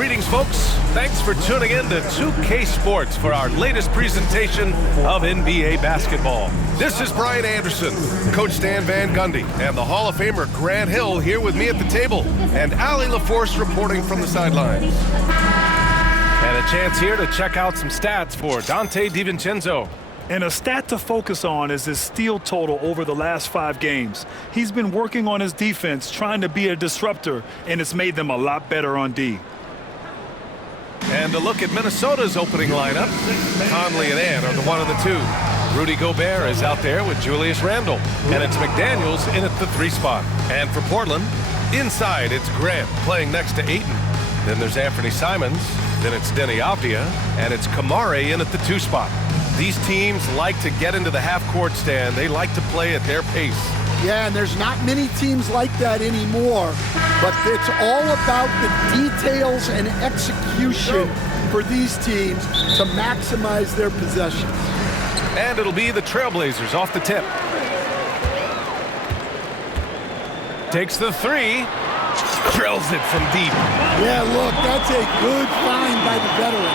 Greetings, folks. Thanks for tuning in to 2K Sports for our latest presentation of NBA basketball. This is Brian Anderson, Coach Stan Van Gundy, and the Hall of Famer Grant Hill here with me at the table, and Allie LaForce reporting from the sidelines. And a chance here to check out some stats for Dante DiVincenzo. And a stat to focus on is his steal total over the last 5 games. He's been working on his defense, trying to be a disruptor, and it's made them a lot better on D. And a look at Minnesota's opening lineup. Conley and Ann are the 1 and the 2. Rudy Gobert is out there with Julius Randle. And it's McDaniels in at the 3 spot. And for Portland, inside it's Grant playing next to Ayton. Then there's Anfernee Simons. Then it's Denny Avdia. And it's Kamare in at the 2 spot. These teams like to get into the half-court stand. They like to play at their pace. Yeah, and there's not many teams like that anymore, but it's all about the details and execution for these teams to maximize their possessions. And it'll be the Trailblazers off the tip. Takes the 3, drills it from deep. Yeah, look, that's a good find by the veteran.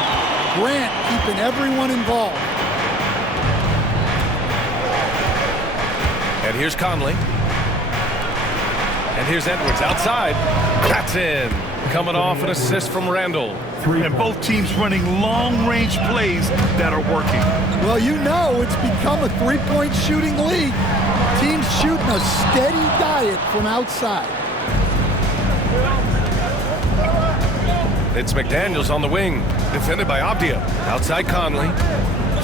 Grant keeping everyone involved. And here's Conley. And here's Edwards outside. That's in. Coming off an assist from Randle. And both teams running long-range plays that are working. Well, you know it's become a three-point shooting league. Teams shooting a steady diet from outside. It's McDaniels on the wing. Defended by Avdia. Outside Conley.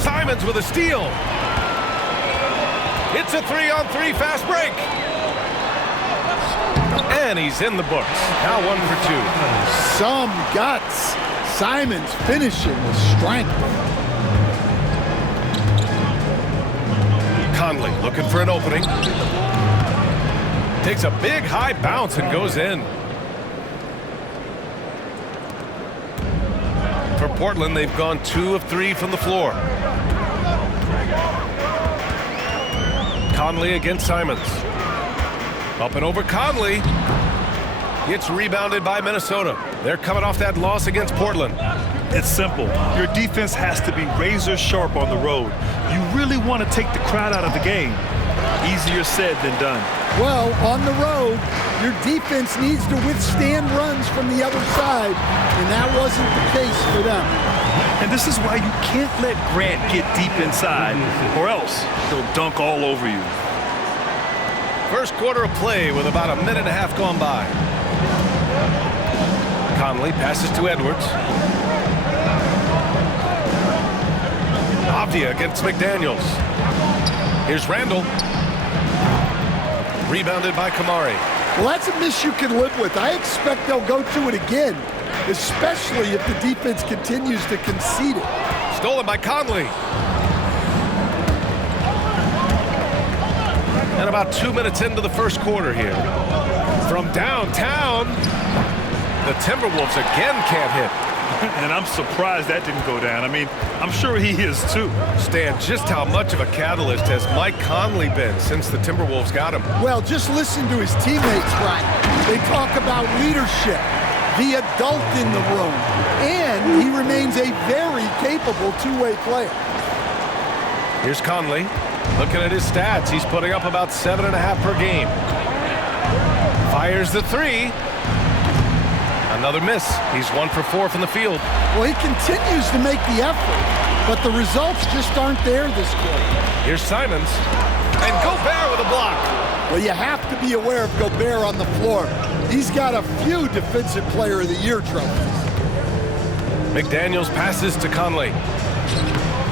Simons with a steal. It's a 3-on-3 fast break. And he's in the books. Now 1 for 2. Some guts. Simons finishing with strength. Conley looking for an opening. Takes a big high bounce and goes in. For Portland, they've gone 2 of 3 from the floor. Conley against Simons. Up and over Conley. Gets rebounded by Minnesota. They're coming off that loss against Portland. It's simple. Your defense has to be razor sharp on the road. You really want to take the crowd out of the game. Easier said than done. Well, on the road, your defense needs to withstand runs from the other side, and that wasn't the case for them. And this is why you can't let Grant get deep inside, or else he'll dunk all over you. First quarter of play with about a minute and a half gone by. Conley passes to Edwards. Avdia against McDaniels. Here's Randle. Rebounded by Kamare. Well, that's a miss you can live with. I expect they'll go to it again, especially if the defense continues to concede it. Stolen by Conley. And about 2 minutes into the first quarter here. From downtown, the Timberwolves again can't hit. And I'm surprised that didn't go down. I mean, I'm sure he is too. Stan, just how much of a catalyst has Mike Conley been since the Timberwolves got him? Well, just listen to his teammates, Brian. They talk about leadership, the adult in the room, and he remains a very capable two-way player. Here's Conley. Looking at his stats, he's putting up about 7.5 per game. Fires the 3. Another miss. He's 1 for 4 from the field. Well, he continues to make the effort, but the results just aren't there this quarter. Here's Simons. And Gobert with a block. Well, you have to be aware of Gobert on the floor. He's got a few Defensive Player of the Year trophies. McDaniels passes to Conley.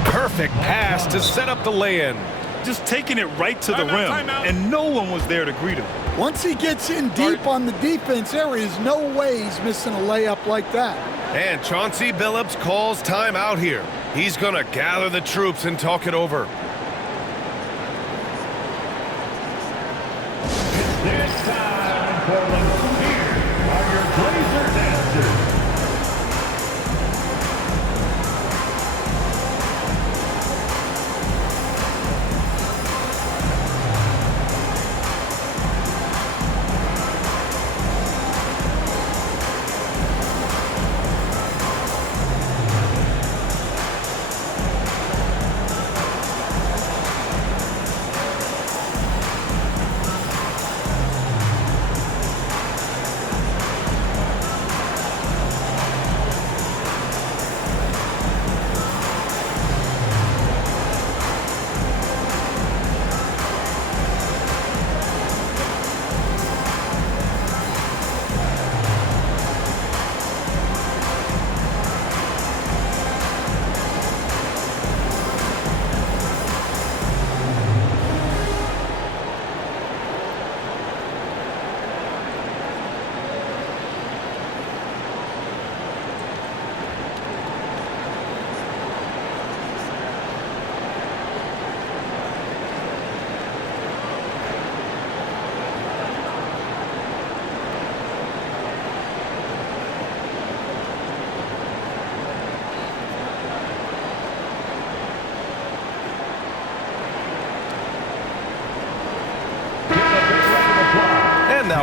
Perfect pass to set up the lay-in. Just taking it right to the rim, and no one was there to greet him. Once he gets in deep on the defense, there is no way he's missing a layup like that. And Chauncey Billups calls time out here. He's going to gather the troops and talk it over. This time, Portland, here are your Blazer dancers.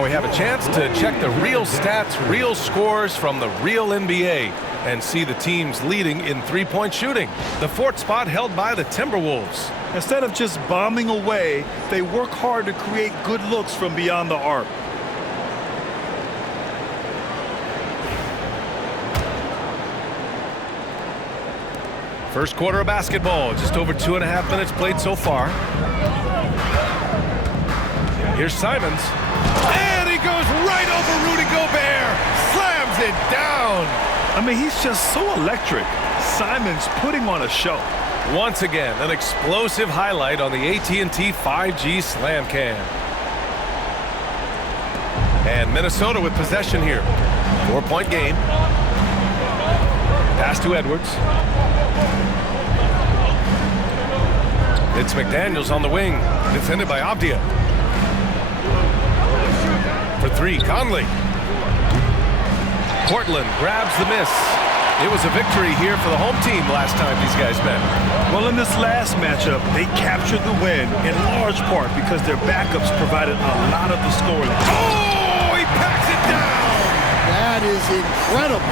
we have a chance to check the real stats, real scores from the real NBA and see the teams leading in three-point shooting. The fourth spot held by the Timberwolves. Instead of just bombing away, they work hard to create good looks from beyond the arc. First quarter of basketball, just over 2.5 minutes played so far. Here's Simons, and he goes right over Rudy Gobert, slams it down. I mean, he's just so electric. Simons putting on a show. Once again, an explosive highlight on the AT&T 5G Slam Cam. And Minnesota with possession here. 4-point game. Pass to Edwards. It's McDaniels on the wing, defended by Avdia. For three, Conley. Portland grabs the miss. It was a victory here for the home team last time these guys met. Well, in this last matchup, they captured the win in large part because their backups provided a lot of the scoring. Oh, he packs it down! That is incredible.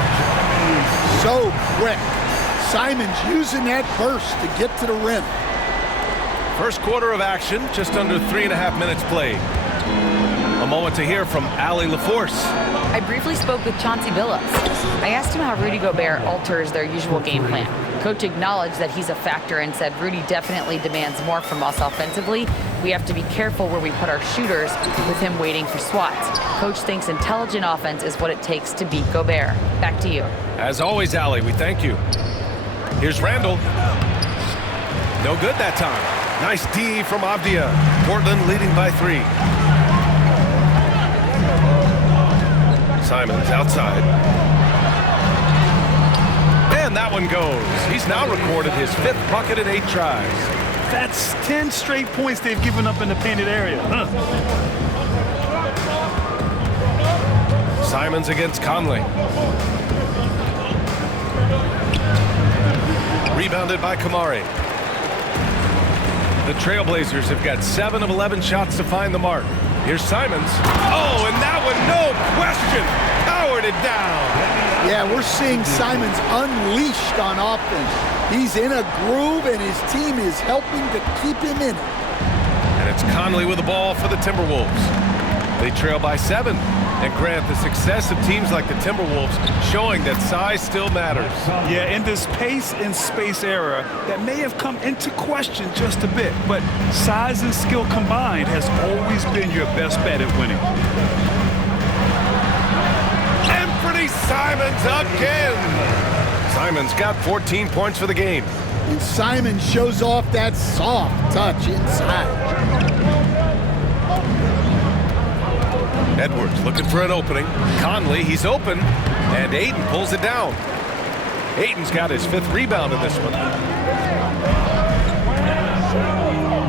So quick. Simons using that burst to get to the rim. First quarter of action, just under 3.5 minutes played. A moment to hear from Allie LaForce. I briefly spoke with Chauncey Billups. I asked him how Rudy Gobert alters their usual game plan. Coach acknowledged that he's a factor and said Rudy definitely demands more from us offensively. We have to be careful where we put our shooters with him waiting for swats. Coach thinks intelligent offense is what it takes to beat Gobert. Back to you. As always, Allie, we thank you. Here's Randall. No good that time. Nice D from Avdia. Portland leading by 3. Simons outside. And that one goes. He's now recorded his 5th bucket in 8 tries. That's 10 straight points they've given up in the painted area. Simons against Conley. Rebounded by Kamari. The Trailblazers have got 7 of 11 shots to find the mark. Here's Simons. Oh, and that one, no question, powered it down. Yeah, we're seeing Simons unleashed on offense. He's in a groove, and his team is helping to keep him in it. And it's Conley with the ball for the Timberwolves. They trail by 7. And Grant, the success of teams like the Timberwolves showing that size still matters. Yeah, in this pace and space era, that may have come into question just a bit, but size and skill combined has always been your best bet at winning. Anfernee Simons again. Simons got 14 points for the game. And Simons shows off that soft touch inside. Edwards looking for an opening. Conley, he's open, and Ayton pulls it down. Ayton's got his 5th rebound in this one.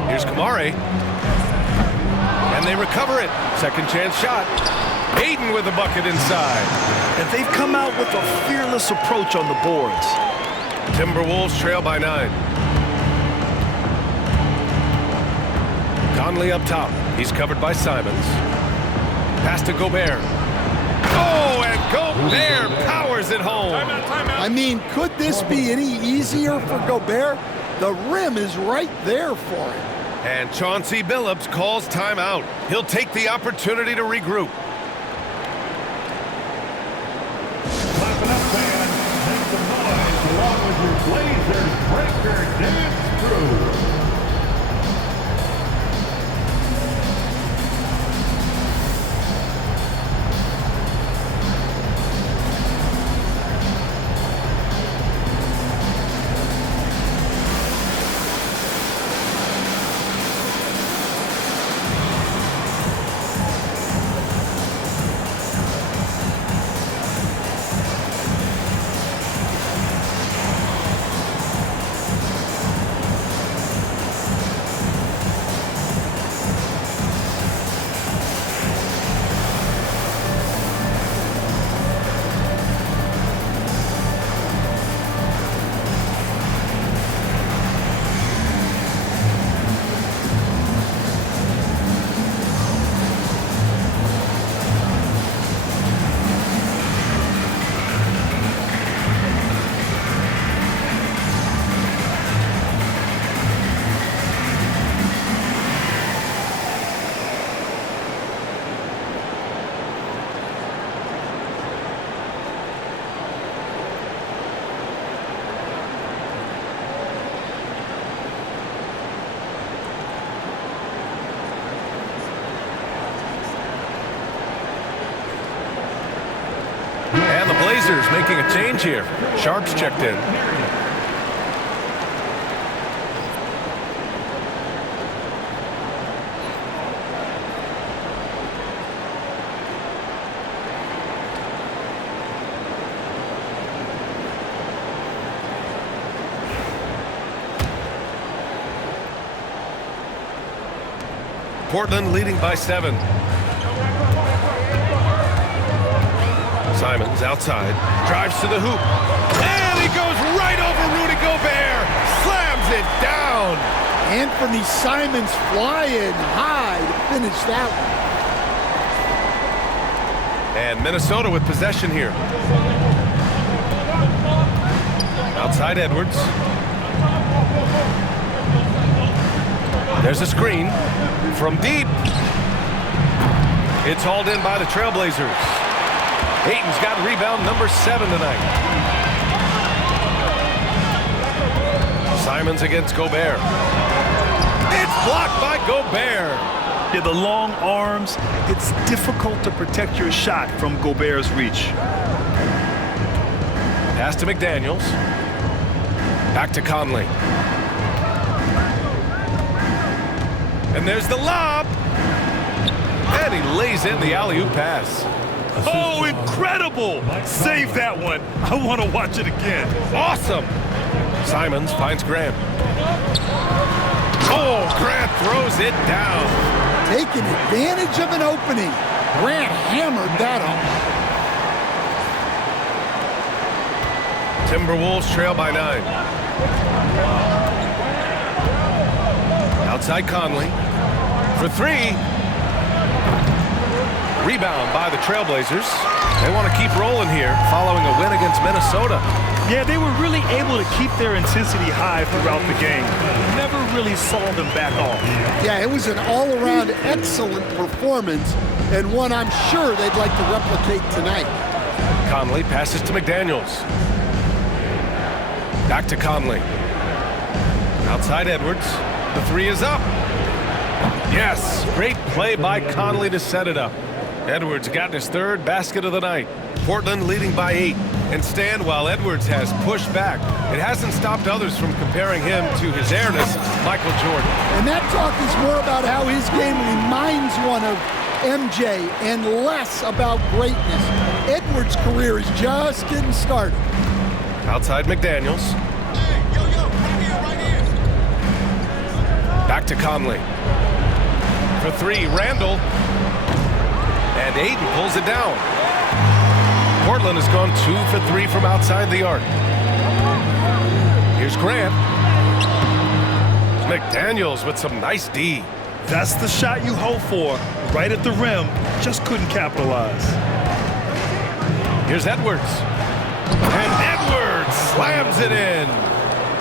Here's Kamari. And they recover it. Second chance shot. Ayton with a bucket inside. And they've come out with a fearless approach on the boards. Timberwolves trail by 9. Conley up top. He's covered by Simons. Pass to Gobert. Oh, and Gobert powers it home. I mean, could this be any easier for Gobert? The rim is right there for him. And Chauncey Billups calls timeout. He'll take the opportunity to regroup. Clap it up, fans. Make some noise along with your Blazers breaker dance crew. Blazers making a change here. Sharps checked in. Portland leading by 7. Simons outside, drives to the hoop, and he goes right over Rudy Gobert, slams it down. Anfernee Simons flying high to finish that one. And Minnesota with possession here. Outside Edwards. There's a screen from deep. It's hauled in by the Trailblazers. Ayton's got rebound number 7 tonight. Simons against Gobert. It's blocked by Gobert. Yeah, the long arms, it's difficult to protect your shot from Gobert's reach. Pass to McDaniels. Back to Conley. And there's the lob. And he lays in the alley-oop pass. Oh, incredible! Save that one. I want to watch it again. Awesome. Simons finds Grant. Oh, Grant throws it down. Taking advantage of an opening. Grant hammered that home. Timberwolves trail by 9. Outside Conley for 3. Rebound by the Trailblazers. They want to keep rolling here following a win against Minnesota. Yeah, they were really able to keep their intensity high throughout the game. Never really saw them back off. Yeah, it was an all-around excellent performance, and one I'm sure they'd like to replicate tonight. Conley passes to McDaniels. Back to Conley. Outside Edwards. The 3 is up. Yes, great play by Conley to set it up. Edwards got his 3rd basket of the night. Portland leading by 8. And Stan, while Edwards has pushed back, it hasn't stopped others from comparing him to his heiress, Michael Jordan. And that talk is more about how his game reminds one of MJ and less about greatness. Edwards' career is just getting started. Outside McDaniels. Back to Conley. For 3, Randall. And Ayton pulls it down. Portland has gone 2 for 3 from outside the arc. Here's Grant. McDaniels with some nice D. That's the shot you hope for. Right at the rim. Just couldn't capitalize. Here's Edwards. And Edwards slams it in.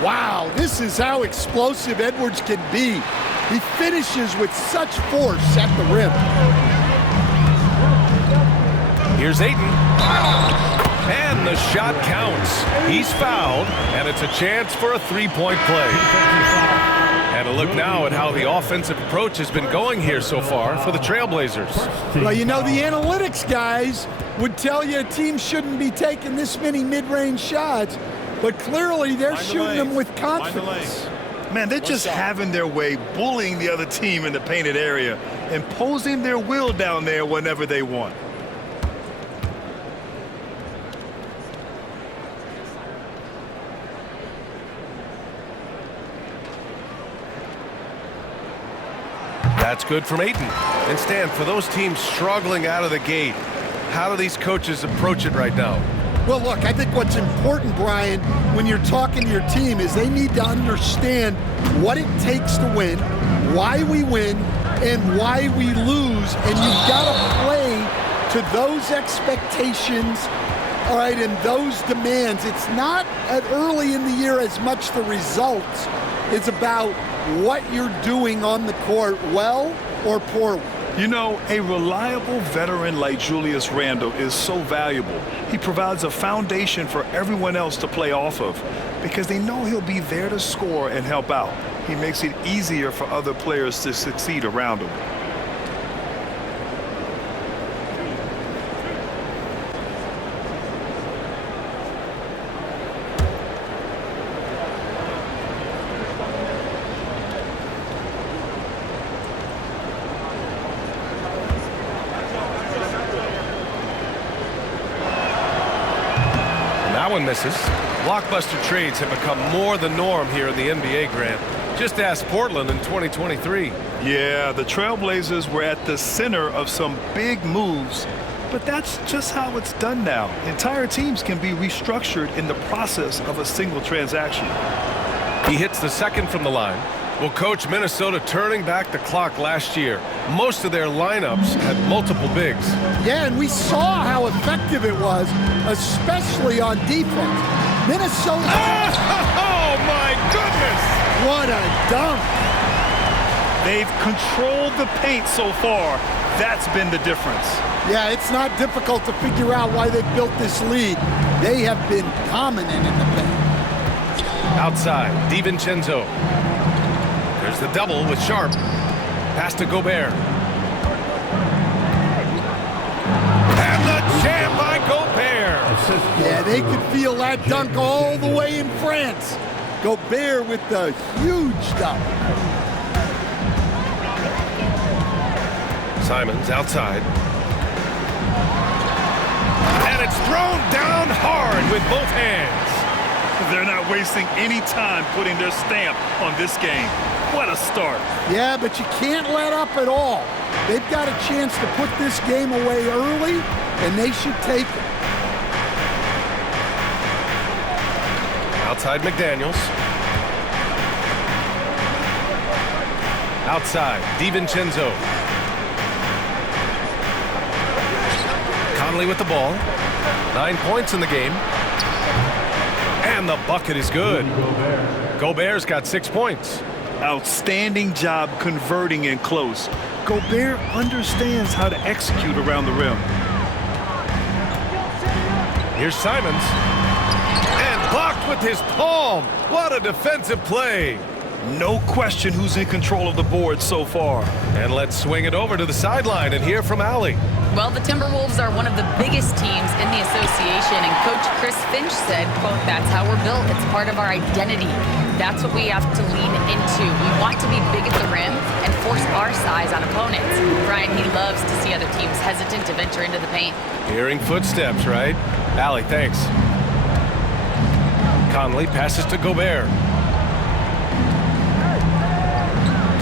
Wow, this is how explosive Edwards can be. He finishes with such force at the rim. Here's Ayton. And the shot counts. He's fouled, and it's a chance for a 3-point play. And a look now at how the offensive approach has been going here so far for the Trailblazers. Well, you know, the analytics guys would tell you a team shouldn't be taking this many mid-range shots, but clearly they're shooting them with confidence. Man, they're just having their way, bullying the other team in the painted area, imposing their will down there whenever they want. That's good from Ayton. And Stan, for those teams struggling out of the gate, how do these coaches approach it right now? Well, look, I think what's important, Brian, when you're talking to your team is they need to understand what it takes to win, why we win, and why we lose. And you've got to play to those expectations, all right, and those demands. It's not early in the year as much the results. It's about what you're doing on the court, well or poorly. You know, a reliable veteran like Julius Randle is so valuable. He provides a foundation for everyone else to play off of because they know he'll be there to score and help out. He makes it easier for other players to succeed around him. That one misses. Blockbuster trades have become more the norm here in the NBA, Grant. Just ask Portland in 2023. Yeah, the Trailblazers were at the center of some big moves, but that's just how it's done now. Entire teams can be restructured in the process of a single transaction. He hits the second from the line. Well, Coach, Minnesota turning back the clock last year. Most of their lineups had multiple bigs. Yeah, and we saw how effective it was, especially on defense. Minnesota. Oh, my goodness! What a dunk. They've controlled the paint so far. That's been the difference. Yeah, it's not difficult to figure out why they built this lead. They have been dominant in the paint. Outside, DiVincenzo. There's the double with Sharp. Pass to Gobert. And the jam by Gobert. Yeah, they could feel that dunk all the way in France. Gobert with the huge dunk. Simons outside. And it's thrown down hard with both hands. They're not wasting any time putting their stamp on this game. What a start. Yeah, but you can't let up at all. They've got a chance to put this game away early, and they should take it. Outside McDaniels. Outside, DiVincenzo. Conley with the ball. 9 points in the game. And the bucket is good. Gobert's got 6 points. Outstanding job converting in close. Gobert understands how to execute around the rim. Here's Simons. And blocked with his palm. What a defensive play. No question who's in control of the board so far. And let's swing it over to the sideline and hear from Allie. Well, the Timberwolves are one of the biggest teams in the association, and Coach Chris Finch said, quote, "That's how we're built. It's part of our identity. That's what we have to lean into. We want to be big at the rim and force our size on opponents." Brian, he loves to see other teams hesitant to venture into the paint. Hearing footsteps, right? Allie, thanks. Conley passes to Gobert.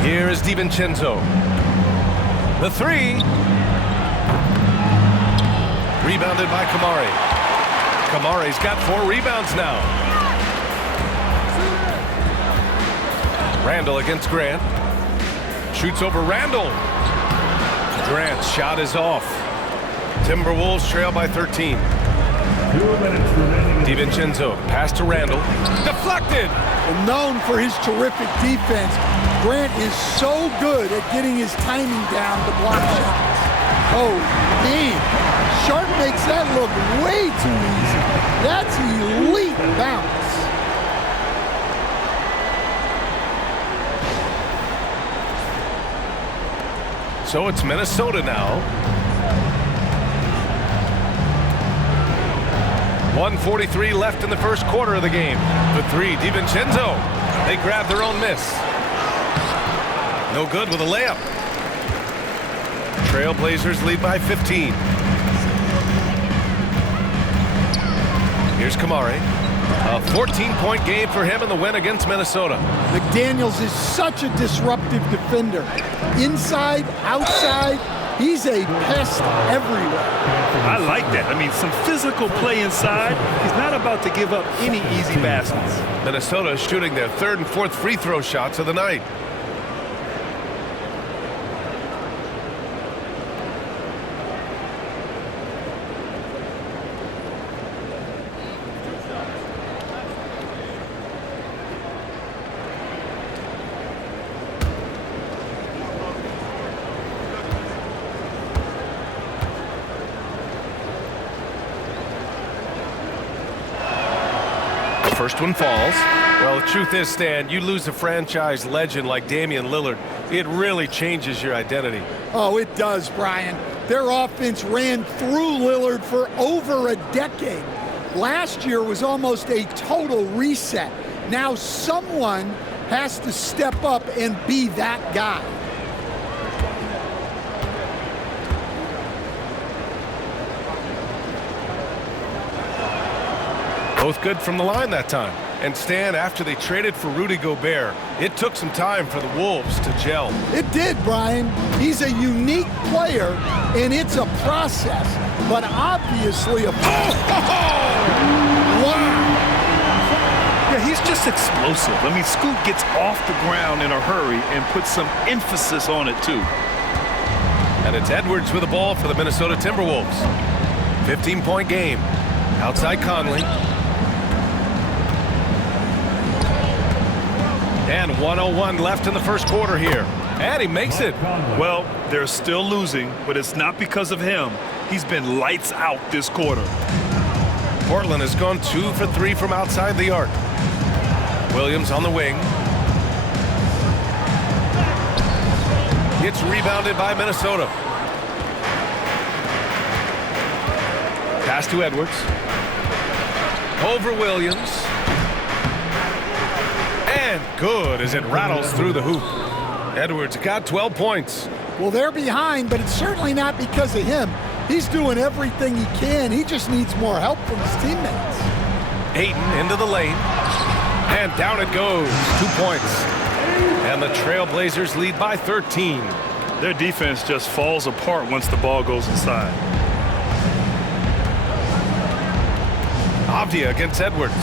Here is DiVincenzo. The three. Rebounded by Kamari. Kamari's got 4 rebounds now. Randall against Grant. Shoots over Randall. Grant's shot is off. Timberwolves trail by 13. 2 minutes remaining. DiVincenzo, pass to Randall. Deflected! Well, known for his terrific defense, Grant is so good at getting his timing down to block shots. Oh, man. Sharp makes that look way too easy. That's elite bounce. So it's Minnesota now. 1:43 left in the first quarter of the game. The three, DiVincenzo. They grab their own miss. No good with a layup. Trailblazers lead by 15. Here's Kamari. A 14-point game for him in the win against Minnesota. McDaniels is such a disruptive defender. Inside, outside, he's a pest everywhere. I like that. I mean, some physical play inside. He's not about to give up any easy baskets. Minnesota is shooting their 3rd and 4th free throw shots of the night. First one falls. Well, the truth is, Stan, you lose a franchise legend like Damian Lillard, it really changes your identity. Oh, it does, Brian. Their offense ran through Lillard for over a decade. Last year was almost a total reset. Now someone has to step up and be that guy. Both good from the line that time. And Stan, after they traded for Rudy Gobert, it took some time for the Wolves to gel. It did, Brian. He's a unique player, and it's a process, but obviously a... Wow! Yeah, he's just explosive. I mean, Scoot gets off the ground in a hurry and puts some emphasis on it, too. And it's Edwards with the ball for the Minnesota Timberwolves. 15-point game. Outside Conley. And 1:01 left in the first quarter here. And he makes it. Well, they're still losing, but it's not because of him. He's been lights out this quarter. Portland has gone 2 for 3 from outside the arc. Williams on the wing. It's rebounded by Minnesota. Pass to Edwards. Over Williams. And good as it rattles through the hoop. Edwards got 12 points. Well, they're behind, but it's certainly not because of him. He's doing everything he can. He just needs more help from his teammates. Ayton into the lane. And down it goes. 2 points. And the Trailblazers lead by 13. Their defense just falls apart once the ball goes inside. Avdia against Edwards.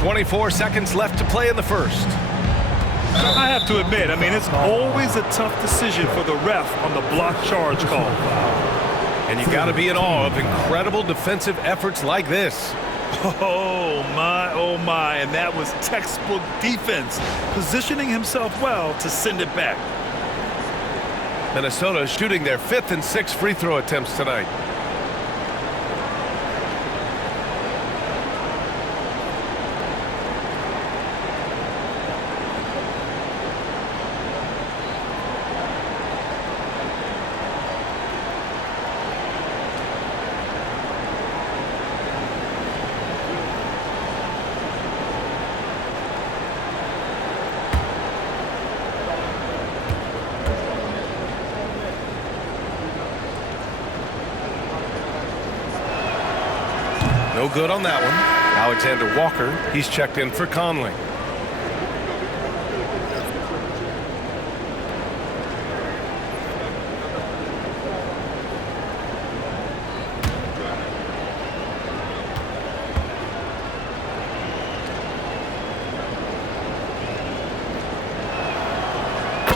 24 seconds left to play in the first. I have to admit, I mean, it's always a tough decision for the ref on the block charge call. And you got to be in awe of incredible defensive efforts like this. Oh my, and that was textbook defense, positioning himself well to send it back. Minnesota shooting their 5th and 6th free throw attempts tonight. No good on that one. Alexander Walker, he's checked in for Conley.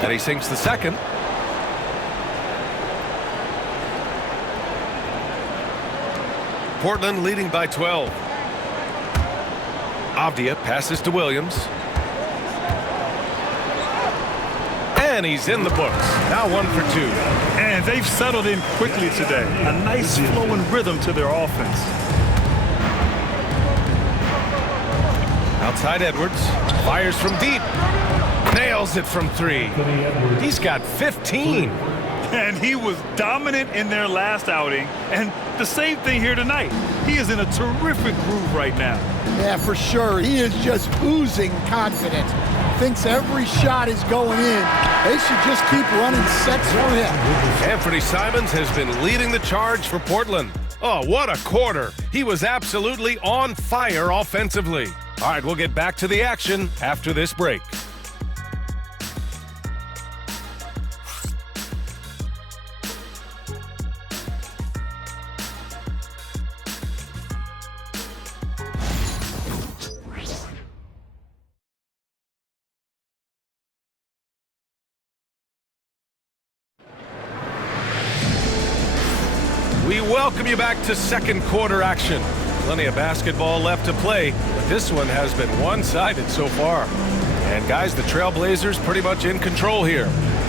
And he sinks the second. Portland leading by 12. Avdia passes to Williams. And he's in the books. Now 1 for 2. And they've settled in quickly today. A nice flowing rhythm to their offense. Outside Edwards. Fires from deep. Nails it from 3. He's got 15. And he was dominant in their last outing, and the same thing here tonight. He is in a terrific groove right now. Yeah, for sure. He is just oozing confidence. Thinks every shot is going in. They should just keep running sets for him. Anfernee Simons has been leading the charge for Portland. Oh, what a quarter. He was absolutely on fire offensively. All right, we'll get back to the action after this break. We welcome you back to second quarter action. Plenty of basketball left to play, but this one has been one-sided so far. And guys, the Trailblazers pretty much in control here.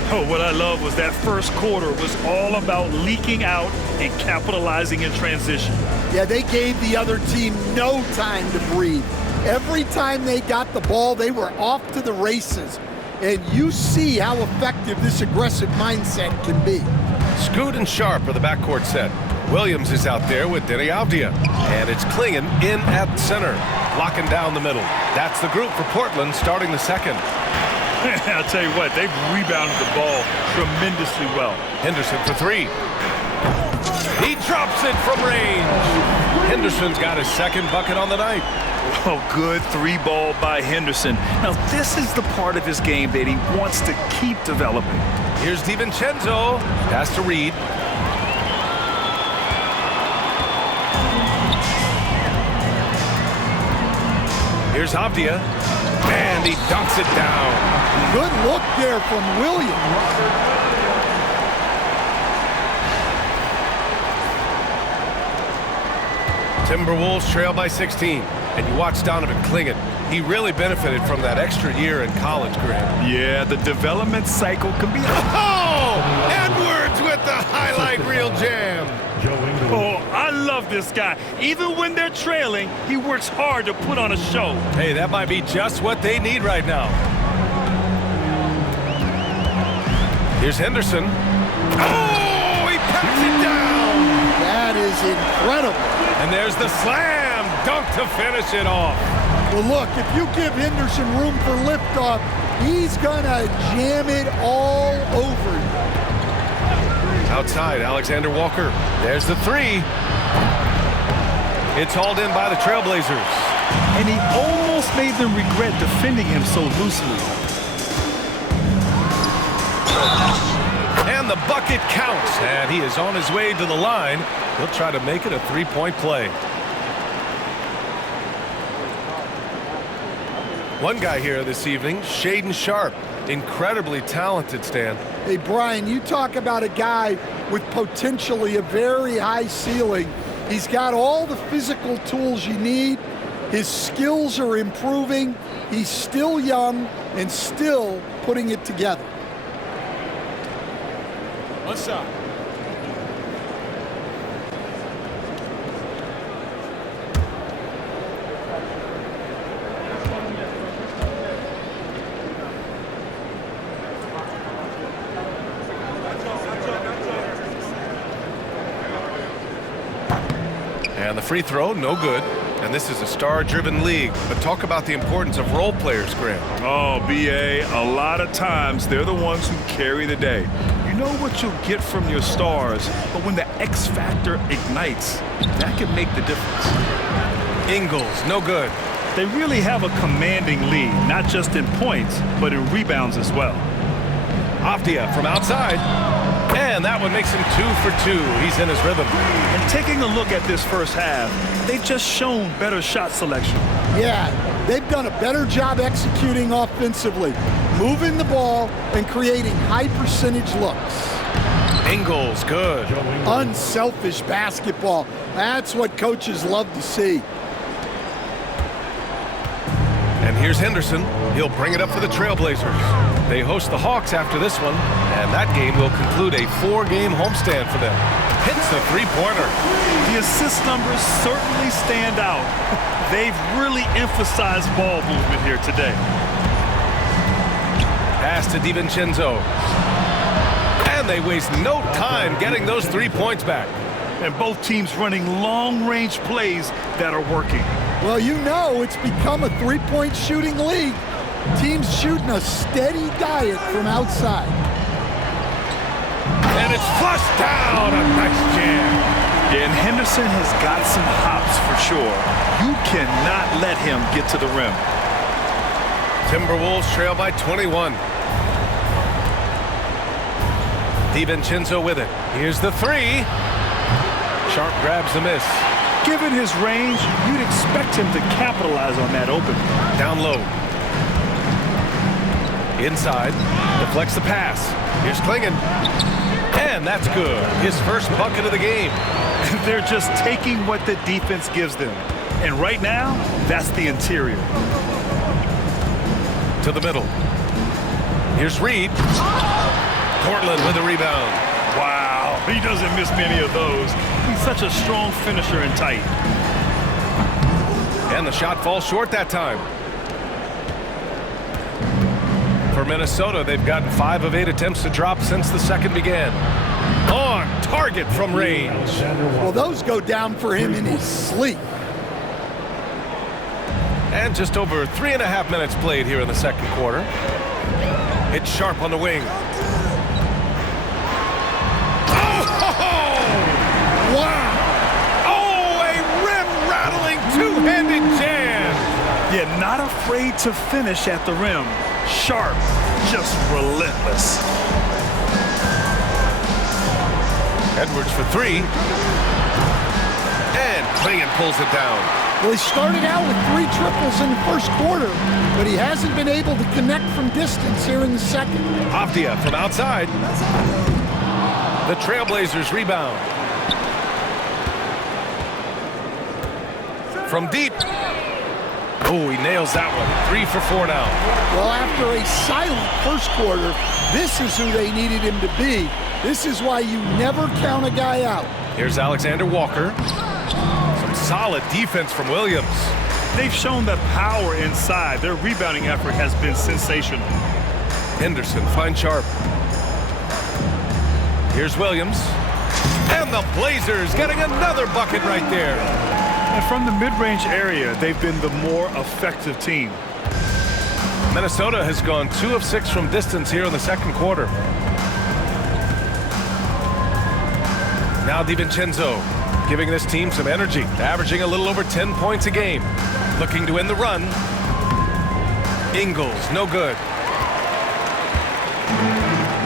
Oh, what I love was that first quarter was all about leaking out and capitalizing in transition. Yeah, they gave the other team no time to breathe. Every time they got the ball, they were off to the races. And you see how effective this aggressive mindset can be. Scoot and Sharp are the backcourt set. Williams is out there with Denny Avdia. And it's Klingon in at center, locking down the middle. That's the group for Portland starting the second. I'll tell you what, they've rebounded the ball tremendously well. Henderson for 3. He drops it from range. Henderson's got his second bucket on the night. Oh, good three ball by Henderson. Now, this is the part of his game that he wants to keep developing. Here's DiVincenzo. Pass to Reed. Here's Avdia. And he dunks it down. Good look there from Williams. Timberwolves trail by 16. And you watch Donovan Clingan. He really benefited from that extra year in college, Graham. Yeah, the development cycle can be... Oh! Edwards with the highlight reel jam. Oh, I love this guy. Even when they're trailing, he works hard to put on a show. Hey, that might be just what they need right now. Here's Henderson. Oh, he packs it down. That is incredible. And there's the slam dunk to finish it off. Well, look, if you give Henderson room for liftoff, he's gonna jam it all over you. Outside, Alexander Walker. There's the three. It's hauled in by the Trailblazers. And he almost made them regret defending him so loosely. And the bucket counts. And he is on his way to the line. He'll try to make it a three-point play. One guy here this evening, Shaedon Sharpe. Incredibly talented, Stan. Hey, Brian, you talk about a guy with potentially a very high ceiling. He's got all the physical tools you need. His skills are improving. He's still young and still putting it together. What's up? And the free throw, no good. And this is a star-driven league. But talk about the importance of role players, Graham. Oh, B.A., a lot of times they're the ones who carry the day. You know what you'll get from your stars, but when the X factor ignites, that can make the difference. Ingles, no good. They really have a commanding lead, not just in points, but in rebounds as well. Avdia from outside. And that one makes him 2 for 2. He's in his rhythm. And taking a look at this first half, they've just shown better shot selection. Yeah, they've done a better job executing offensively, moving the ball and creating high percentage looks. Ingles, good. Unselfish basketball. That's what coaches love to see. And here's Henderson. He'll bring it up for the Trailblazers. They host the Hawks after this one, and that game will conclude a 4-game homestand for them. Hits the three-pointer. The assist numbers certainly stand out. They've really emphasized ball movement here today. Pass to DiVincenzo. And they waste no time getting those 3 points back. And both teams running long-range plays that are working. Well, you know it's become a three-point shooting league. Teams shooting a steady diet from outside. And it's flushed down. A nice jam. Yeah, and Henderson has got some hops for sure. You cannot let him get to the rim. Timberwolves trail by 21. DiVincenzo with it. Here's the three. Sharpe grabs the miss. Given his range, you'd expect him to capitalize on that open. Down low. Inside. Deflects the pass. Here's Clingan. And that's good. His first bucket of the game. They're just taking what the defense gives them. And right now, that's the interior. To the middle. Here's Reed. Portland with a rebound. Wow, he doesn't miss many of those. He's such a strong finisher and tight. And the shot falls short that time. For Minnesota, they've gotten 5 of 8 attempts to drop since the second began. On target from range. Well, those go down for him in his sleep. And just over 3.5 minutes played here in the second quarter. It's Sharpe on the wing. Oh! not afraid to finish at the rim. Sharp, just relentless. Edwards for three. And Clingan pulls it down. Well, he started out with 3 triples in the first quarter, but he hasn't been able to connect from distance here in the second. Avdia from outside. The Trailblazers rebound. From deep. Oh, he nails that one. 3 for 4 now. Well, after a silent first quarter, this is who they needed him to be. This is why you never count a guy out. Here's Alexander Walker. Some solid defense from Williams. They've shown the power inside. Their rebounding effort has been sensational. Henderson finds Sharp. Here's Williams. And the Blazers getting another bucket right there. And from the mid-range area, they've been the more effective team. Minnesota has gone 2 of 6 from distance here in the second quarter. Now DiVincenzo giving this team some energy, averaging a little over 10 points a game. Looking to win the run. Ingles, no good.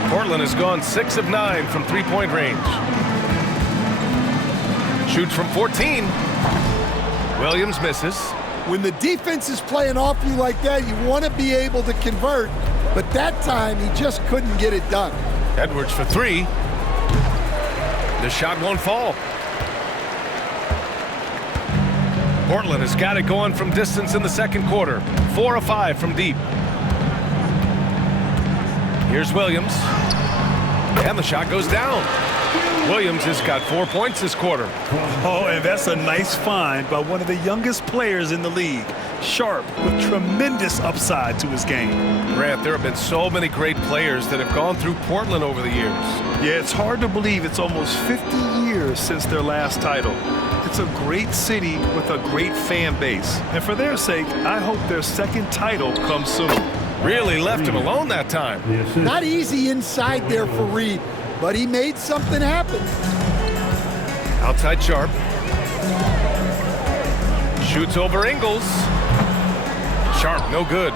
Portland has gone 6 of 9 from three-point range. Shoots from 14. Williams misses. When the defense is playing off you like that, you want to be able to convert, but that time he just couldn't get it done. Edwards for 3. The shot won't fall. Portland has got it going from distance in the second quarter. 4 of 5 from deep. Here's Williams. And the shot goes down. Williams has got 4 points this quarter. Oh, and that's a nice find by one of the youngest players in the league. Sharp with tremendous upside to his game. Grant, there have been so many great players that have gone through Portland over the years. Yeah, it's hard to believe it's almost 50 years since their last title. It's a great city with a great fan base. And for their sake, I hope their second title comes soon. Really left him alone that time. Not easy inside there for Reed, but he made something happen. Outside Sharp. Shoots over Ingles. Sharp, no good.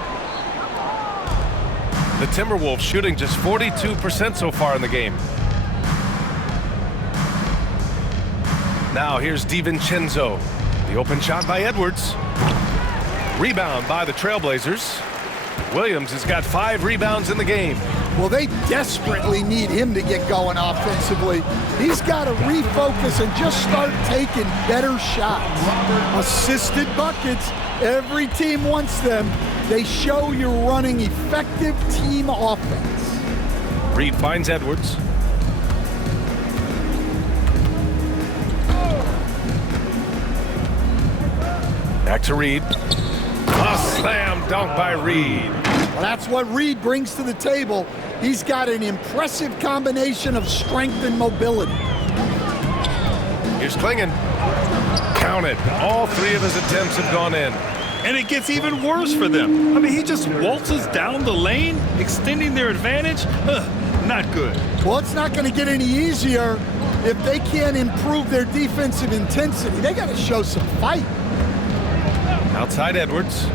The Timberwolves shooting just 42% so far in the game. Now here's DiVincenzo. The open shot by Edwards. Rebound by the Trailblazers. Williams has got 5 rebounds in the game. Well, they desperately need him to get going offensively. He's got to refocus and just start taking better shots. Assisted buckets. Every team wants them. They show you're running effective team offense. Reed finds Edwards. Back to Reed. A slam dunk by Reed. Well, that's what Reed brings to the table. He's got an impressive combination of strength and mobility. Here's Clingan. Counted. All 3 of his attempts have gone in. And it gets even worse for them. I mean, he just waltzes down the lane, extending their advantage. Not good. Well, it's not going to get any easier if they can't improve their defensive intensity. They got to show some fight. Outside Edwards.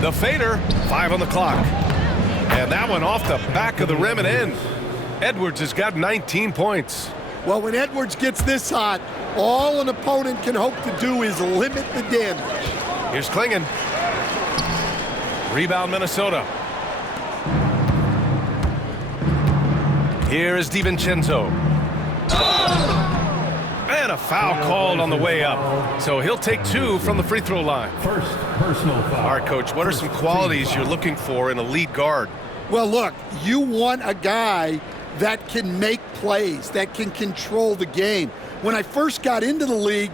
The fader, 5 on the clock. And that one off the back of the rim and in. Edwards has got 19 points. Well, when Edwards gets this hot, all an opponent can hope to do is limit the damage. Here's Clingan. Rebound Minnesota. Here is DiVincenzo. And a foul called on the way up. So he'll take 2 from the free throw line. First personal foul. All right, Coach, what are some qualities you're looking for in a lead guard? Well, look, you want a guy that can make plays, that can control the game. When I first got into the league,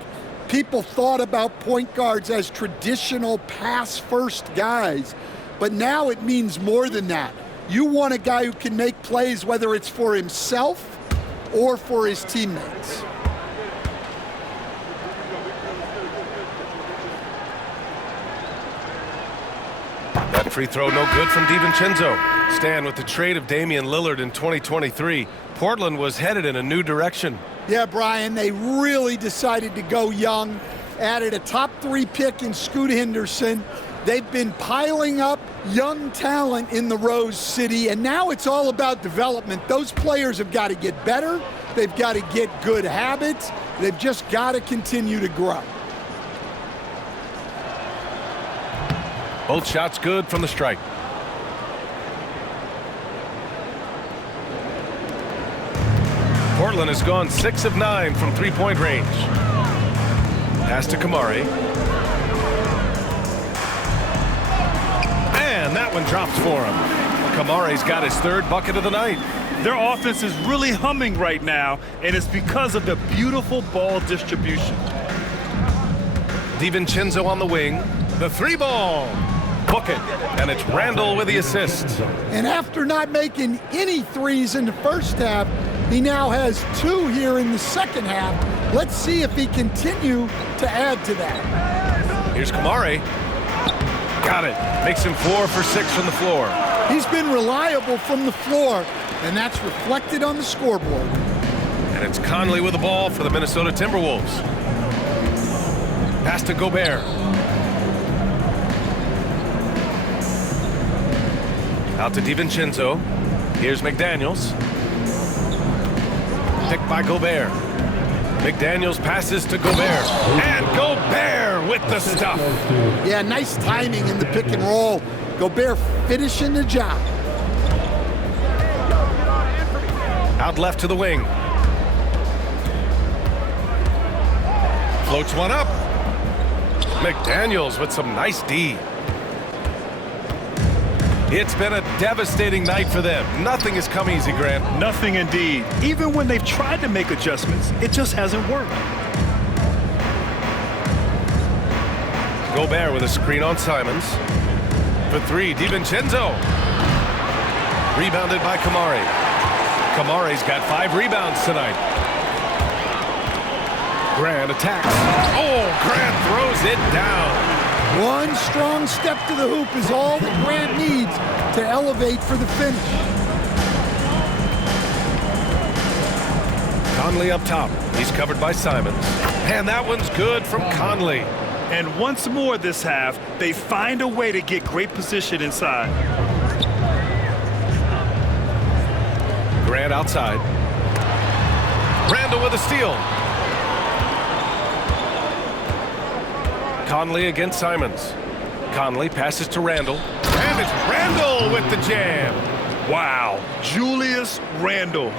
people thought about point guards as traditional pass-first guys. But now it means more than that. You want a guy who can make plays, whether it's for himself or for his teammates. That free throw no good from DiVincenzo. Stan, with the trade of Damian Lillard in 2023, Portland was headed in a new direction. Yeah, Brian, they really decided to go young. Added a top 3 pick in Scoot Henderson. They've been piling up young talent in the Rose City, and now it's all about development. Those players have got to get better. They've got to get good habits. They've just got to continue to grow. Both shots good from the strike. Portland has gone 6 of 9 from three-point range. Pass to Kamari. And that one drops for him. Kamari's got his 3rd bucket of the night. Their offense is really humming right now, and it's because of the beautiful ball distribution. DiVincenzo on the wing. The 3-ball. Book it. And it's Randle with the assist. And after not making any threes in the first half, he now has 2 here in the second half. Let's see if he continue to add to that. Here's Kamari. Got it. Makes him 4 for 6 from the floor. He's been reliable from the floor, and that's reflected on the scoreboard. And it's Conley with the ball for the Minnesota Timberwolves. Pass to Gobert. Out to DiVincenzo. Here's McDaniels. Picked by Gobert. McDaniels passes to Gobert. And Gobert with the stuff. Yeah, nice timing in the pick and roll. Gobert finishing the job. Out left to the wing. Floats one up. McDaniels with some nice D. It's been a devastating night for them. Nothing has come easy, Grant. Nothing indeed. Even when they've tried to make adjustments, it just hasn't worked. Gobert with a screen on Simons. For 3, DiVincenzo. Rebounded by Kamari. Kamari's got 5 rebounds tonight. Grant attacks. Oh, Grant throws it down. One strong step to the hoop is all that Grant needs to elevate for the finish. Conley up top. He's covered by Simons. And that one's good from Conley. And once more this half, they find a way to get great position inside. Grant outside. Randle with a steal. Conley against Simons. Conley passes to Randle. And it's Randle with the jam. Wow, Julius Randle.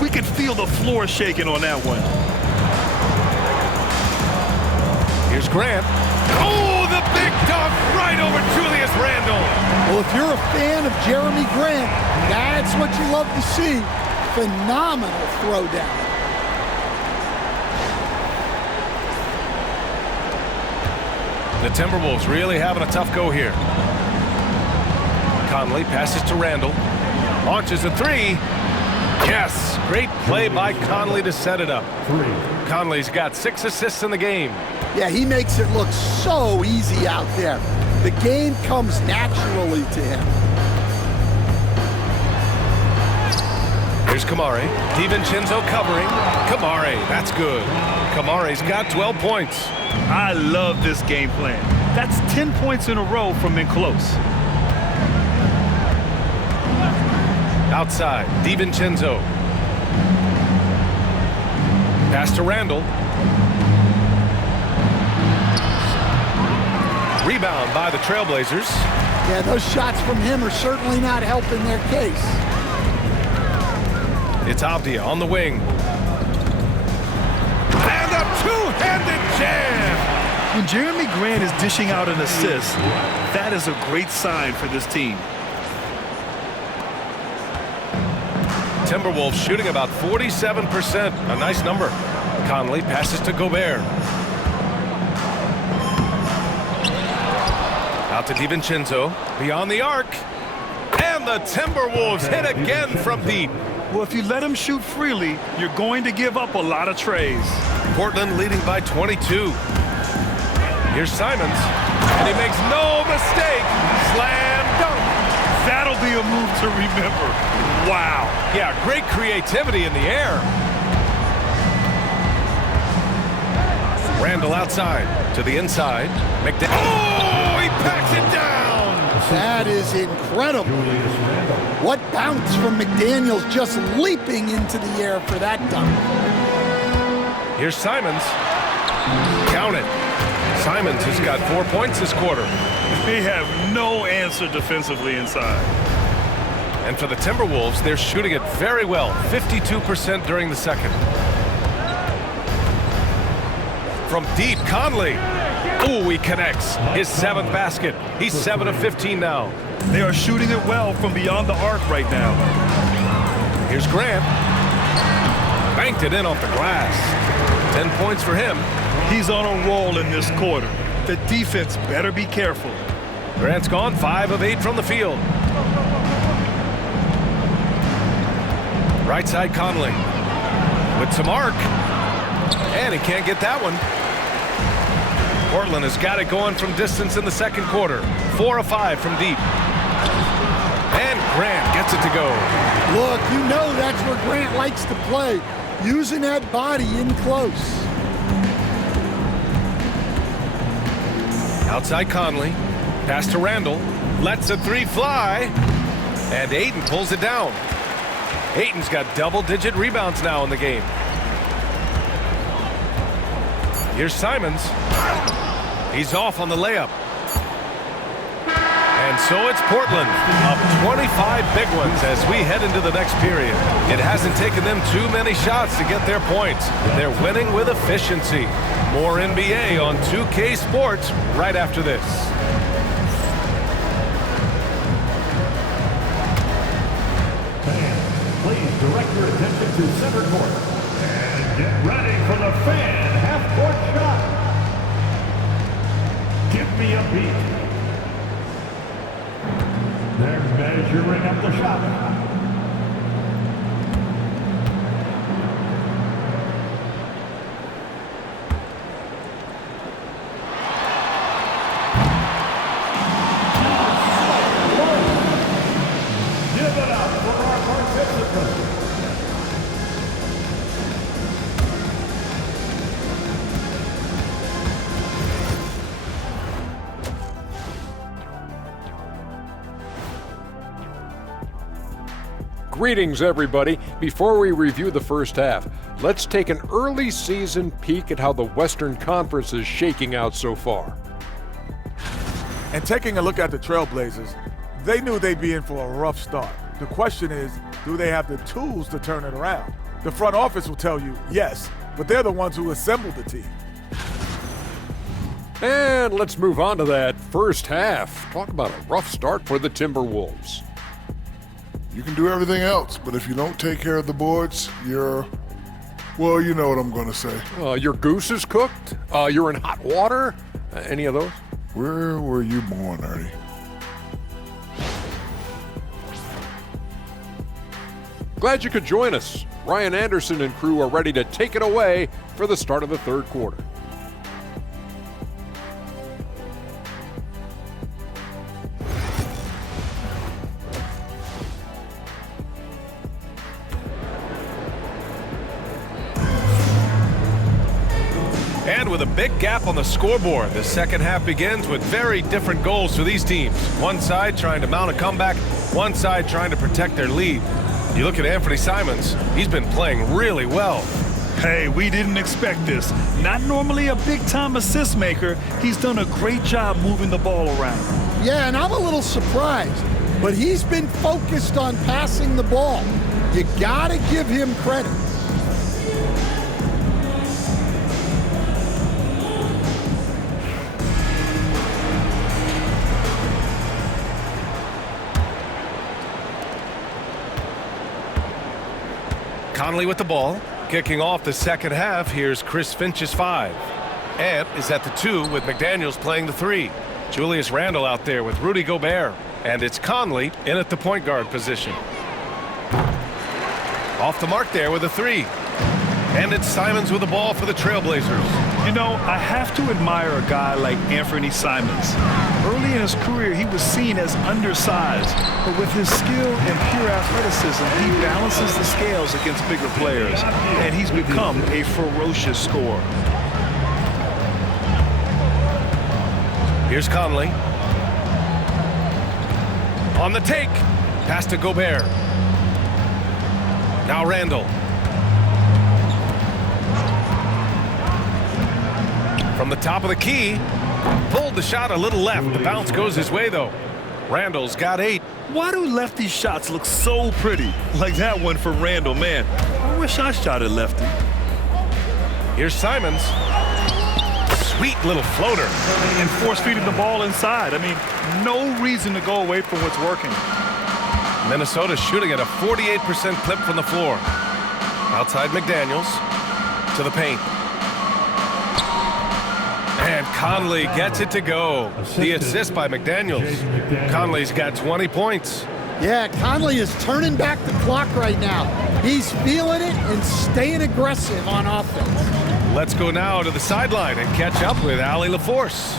We could feel the floor shaking on that one. Here's Grant. Oh, the big dunk right over Julius Randle. Well, if you're a fan of Jeremy Grant, that's what you love to see. Phenomenal throwdown. The Timberwolves really having a tough go here. Conley passes to Randle. Launches a 3. Yes, great play by Conley to set it up. Conley's got 6 assists in the game. Yeah, he makes it look so easy out there. The game comes naturally to him. Here's Kamari. DiVincenzo covering. Kamari, that's good. Kamari's got 12 points. I love this game plan. That's 10 points in a row from in close. Outside, DiVincenzo. Pass to Randle. Rebound by the Trailblazers. Yeah, those shots from him are certainly not helping their case. It's Avdia on the wing. And a two-handed jam! When Jeremy Grant is dishing out an assist, that is a great sign for this team. Timberwolves shooting about 47%. A nice number. Conley passes to Gobert. Out to DiVincenzo. Beyond the arc. And the Timberwolves hit again from deep. Well, if you let him shoot freely, you're going to give up a lot of trays. Portland leading by 22. Here's Simons. And he makes no mistake. Slam dunk. That'll be a move to remember. Wow. Yeah, great creativity in the air. Randall outside to the inside. Oh, he packs it down. That is incredible. What bounce from McDaniels, just leaping into the air for that dunk. Here's Simons. Count it. Simons has got 4 points this quarter. They have no answer defensively inside. And for the Timberwolves, they're shooting it very well, 52% during the second. From deep, Conley. Ooh, he connects. His 7th basket. He's 7 of 15 now. They are shooting it well from beyond the arc right now. Here's Grant. Banked it in off the glass. 10 points for him. He's on a roll in this quarter. The defense better be careful. Grant's gone 5 of 8 from the field. Right side Conley with some arc. And he can't get that one. Portland has got it going from distance in the second quarter. 4 of 5 from deep. And Grant gets it to go. Look, you know that's where Grant likes to play, using that body in close. Outside Conley. Pass to Randall. Lets a 3 fly. And Ayton pulls it down. Ayton's got double-digit rebounds now in the game. Here's Simons. He's off on the layup. And so it's Portland, up 25 big ones as we head into the next period. It hasn't taken them too many shots to get their points. They're winning with efficiency. More NBA on 2K Sports right after this. Please direct your attention to center court. And get ready for the fan half-court shot. Give me a beat. They're measuring up the shot. Give it up for our participants. Greetings, everybody. Before we review the first half, let's take an early season peek at how the Western Conference is shaking out so far. And taking a look at the Trailblazers, they knew they'd be in for a rough start. The question is, do they have the tools to turn it around? The front office will tell you yes, but they're the ones who assembled the team. And let's move on to that first half. Talk about a rough start for the Timberwolves. You can do everything else, but if you don't take care of the boards, well, you know what I'm going to say. Your goose is cooked? You're in hot water? Any of those? Where were you born, Ernie? Glad you could join us. Ryan Anderson and crew are ready to take it away for the start of the third quarter. And with a big gap on the scoreboard, the second half begins with very different goals for these teams. One side trying to mount a comeback, one side trying to protect their lead. You look at Anfernee Simons, he's been playing really well. Hey, we didn't expect this. Not normally a big-time assist maker. He's done a great job moving the ball around. Yeah, and I'm a little surprised, but he's been focused on passing the ball. You gotta give him credit. Conley with the ball. Kicking off the second half, here's Chris Finch's 5. Ant is at the 2 with McDaniels playing the 3. Julius Randle out there with Rudy Gobert. And it's Conley in at the point guard position. Off the mark there with a 3. And it's Simons with the ball for the Trailblazers. You know, I have to admire a guy like Anfernee Simons. Early in his career, he was seen as undersized, but with his skill and pure athleticism, he balances the scales against bigger players, and he's become a ferocious scorer. Here's Conley. On the take. Pass to Gobert. Now Randall. From the top of the key. Pulled the shot a little left. The bounce goes his way, though. Randall's got 8. Why do lefty shots look so pretty? Like that one for Randall, man. I wish I shot at lefty. Here's Simons. Sweet little floater. And force-feeding the ball inside. I mean, no reason to go away from what's working. Minnesota shooting at a 48% clip from the floor. Outside McDaniels. To the paint. And Conley gets it to go. The assist by McDaniels. Conley's got 20 points. Yeah, Conley is turning back the clock right now. He's feeling it and staying aggressive on offense. Let's go now to the sideline and catch up with Allie LaForce.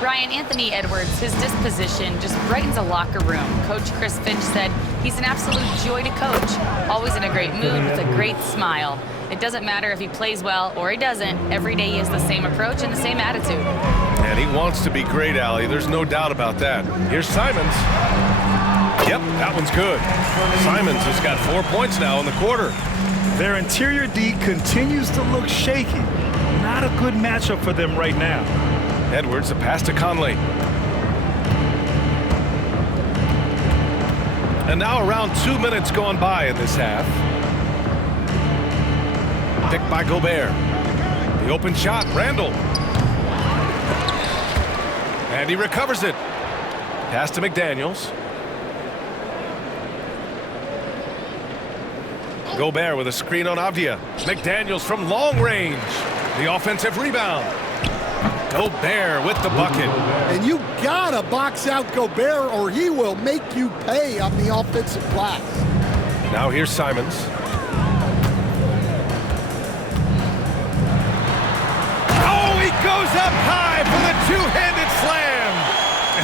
Brian, Anthony Edwards, his disposition just brightens a locker room. Coach Chris Finch said he's an absolute joy to coach. Always in a great mood with a great smile. It doesn't matter if he plays well or he doesn't. Every day he has the same approach and the same attitude. And he wants to be great, Allie. There's no doubt about that. Here's Simons. Yep, that one's good. Simons has got 4 points now in the quarter. Their interior D continues to look shaky. Not a good matchup for them right now. Edwards, a pass to Conley. And now around 2 minutes gone by in this half. Picked by Gobert. The open shot, Randall. And he recovers it. Pass to McDaniels. Gobert with a screen on Avdia. McDaniels from long range. The offensive rebound. Gobert with the bucket. And you gotta box out Gobert or he will make you pay on the offensive glass. Now here's Simons. He goes up high for the two-handed slam.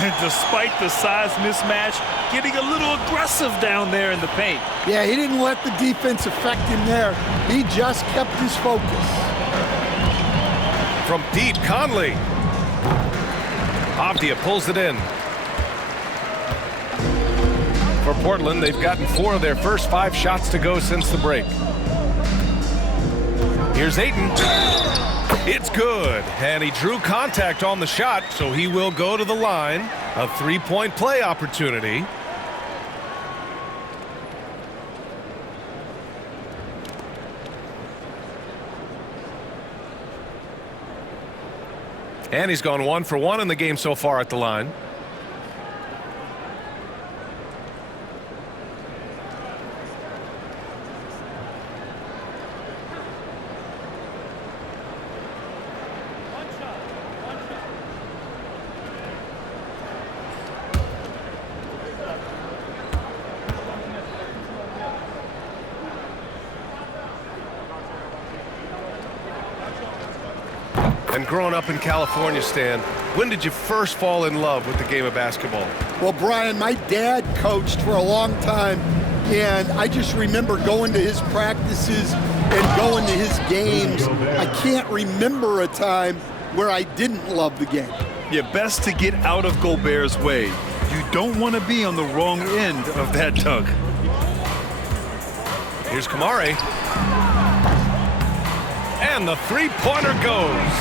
And despite the size mismatch, getting a little aggressive down there in the paint. Yeah, he didn't let the defense affect him there. He just kept his focus. From deep, Conley. Avdia pulls it in. For Portland, they've gotten 4 of their first 5 shots to go since the break. Here's Ayton. It's good, and he drew contact on the shot, so he will go to the line. A 3-point play opportunity. And he's gone 1 for 1 in the game so far at the line. And growing up in California, Stan, when did you first fall in love with the game of basketball? Well, Brian, my dad coached for a long time, and I just remember going to his practices and going to his games. I can't remember a time where I didn't love the game. Yeah, best to get out of Gobert's way. You don't want to be on the wrong end of that dunk. Here's Kamari. And the three-pointer goes.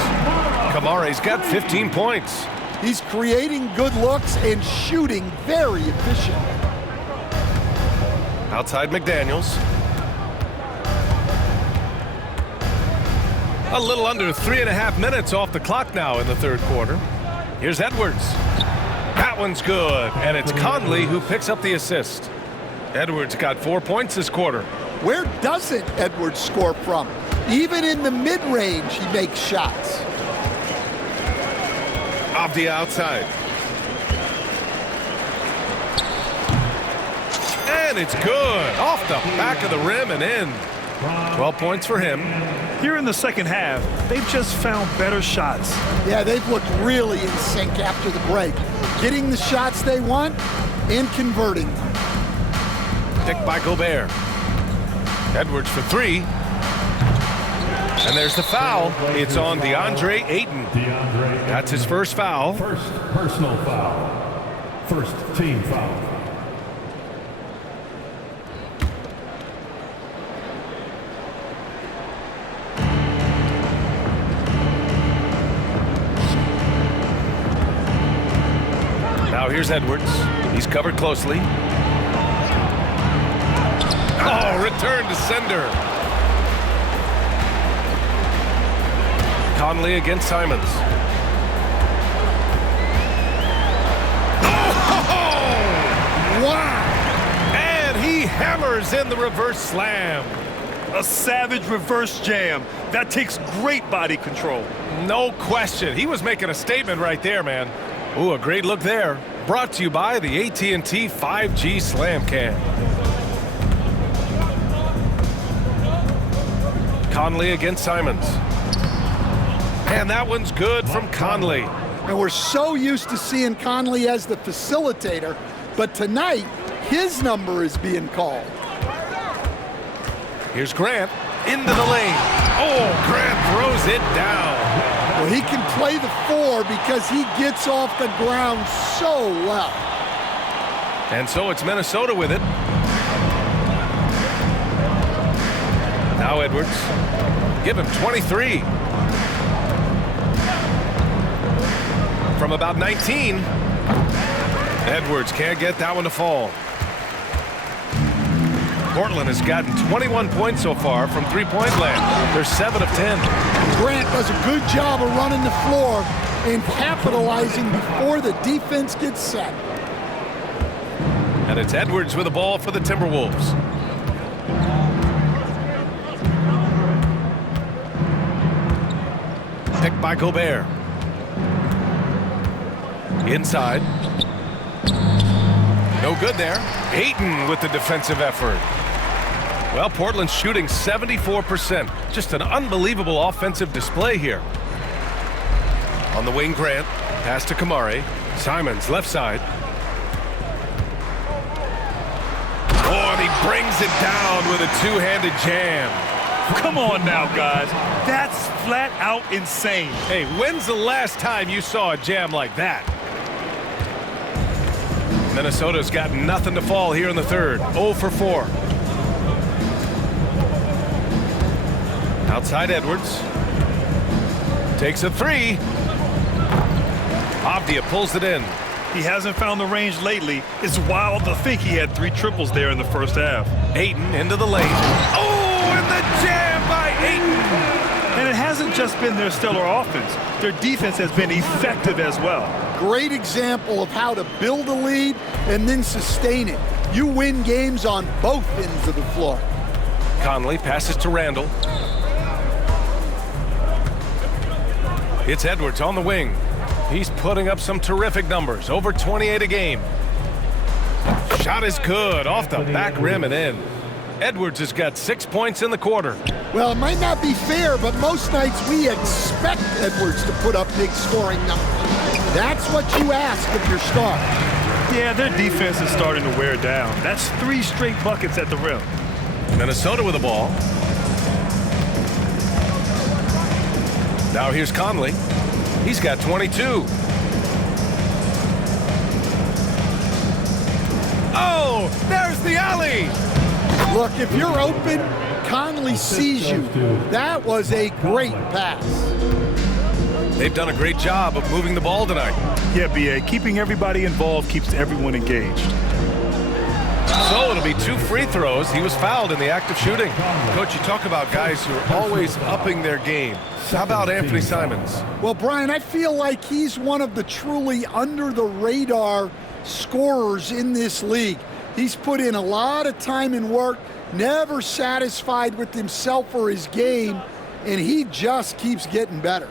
Kamari's got 15 points. He's creating good looks and shooting very efficient. Outside McDaniels. A little under 3.5 minutes off the clock now in the third quarter. Here's Edwards. That one's good, and it's Conley who picks up the assist. Edwards got 4 points this quarter. Where doesn't Edwards score from? Even in the mid-range, he makes shots. Avdia outside. And it's good. Off the back of the rim and in. 12 points for him. Here in the second half, they've just found better shots. Yeah, they've looked really in sync after the break. Getting the shots they want and converting them. Picked by Gobert. Edwards for 3. And there's the foul. It's on DeAndre Ayton. That's his first foul. First personal foul. First team foul. Now here's Edwards. He's covered closely. Oh, return to sender. Conley against Simons. Oh! Wow! And he hammers in the reverse slam. A savage reverse jam. That takes great body control. No question. He was making a statement right there, man. Ooh, a great look there. Brought to you by the AT&T 5G Slam Cam. Conley against Simons. And that one's good from Conley. And we're so used to seeing Conley as the facilitator, but tonight, his number is being called. Here's Grant into the lane. Oh, Grant throws it down. Well, he can play the 4 because he gets off the ground so well. And so it's Minnesota with it. Now Edwards. Give him 23. From about 19. Edwards can't get that one to fall. Portland has gotten 21 points so far from three-point land. They're 7 of 10. Grant does a good job of running the floor and capitalizing before the defense gets set. And it's Edwards with the ball for the Timberwolves. Picked by Gobert. Inside. No good there. Ayton with the defensive effort. Well, Portland's shooting 74%. Just an unbelievable offensive display here. On the wing, Grant. Pass to Kamari. Simons, left side. Oh, and he brings it down with a two-handed jam. Come on now, guys. That's flat out insane. Hey, when's the last time you saw a jam like that? Minnesota's got nothing to fall here in the third. 0 for 4. Outside Edwards. Takes a 3. Avdia pulls it in. He hasn't found the range lately. It's wild to think he had 3 triples there in the first half. Ayton into the lane. Oh, and the jam by Ayton. And it hasn't just been their stellar offense. Their defense has been effective as well. Great example of how to build a lead and then sustain it. You win games on both ends of the floor. Conley passes to Randall. It's Edwards on the wing. He's putting up some terrific numbers. Over 28 a game. Shot is good. Off the back rim and in. Edwards has got 6 points in the quarter. Well, it might not be fair, but most nights we expect Edwards to put up big scoring numbers. That's what you ask of your star. Yeah, their defense is starting to wear down. That's 3 straight buckets at the rim. Minnesota with the ball. Now here's Conley. He's got 22. Oh, there's the alley. Look, if you're open, Conley sees you. That was a great pass. They've done a great job of moving the ball tonight. Yeah, B.A., keeping everybody involved keeps everyone engaged. So it'll be 2 free throws. He was fouled in the act of shooting. Coach, you talk about guys who are always upping their game. How about Anfernee Simons? Well, Brian, I feel like he's one of the truly under-the-radar scorers in this league. He's put in a lot of time and work, never satisfied with himself or his game, and he just keeps getting better.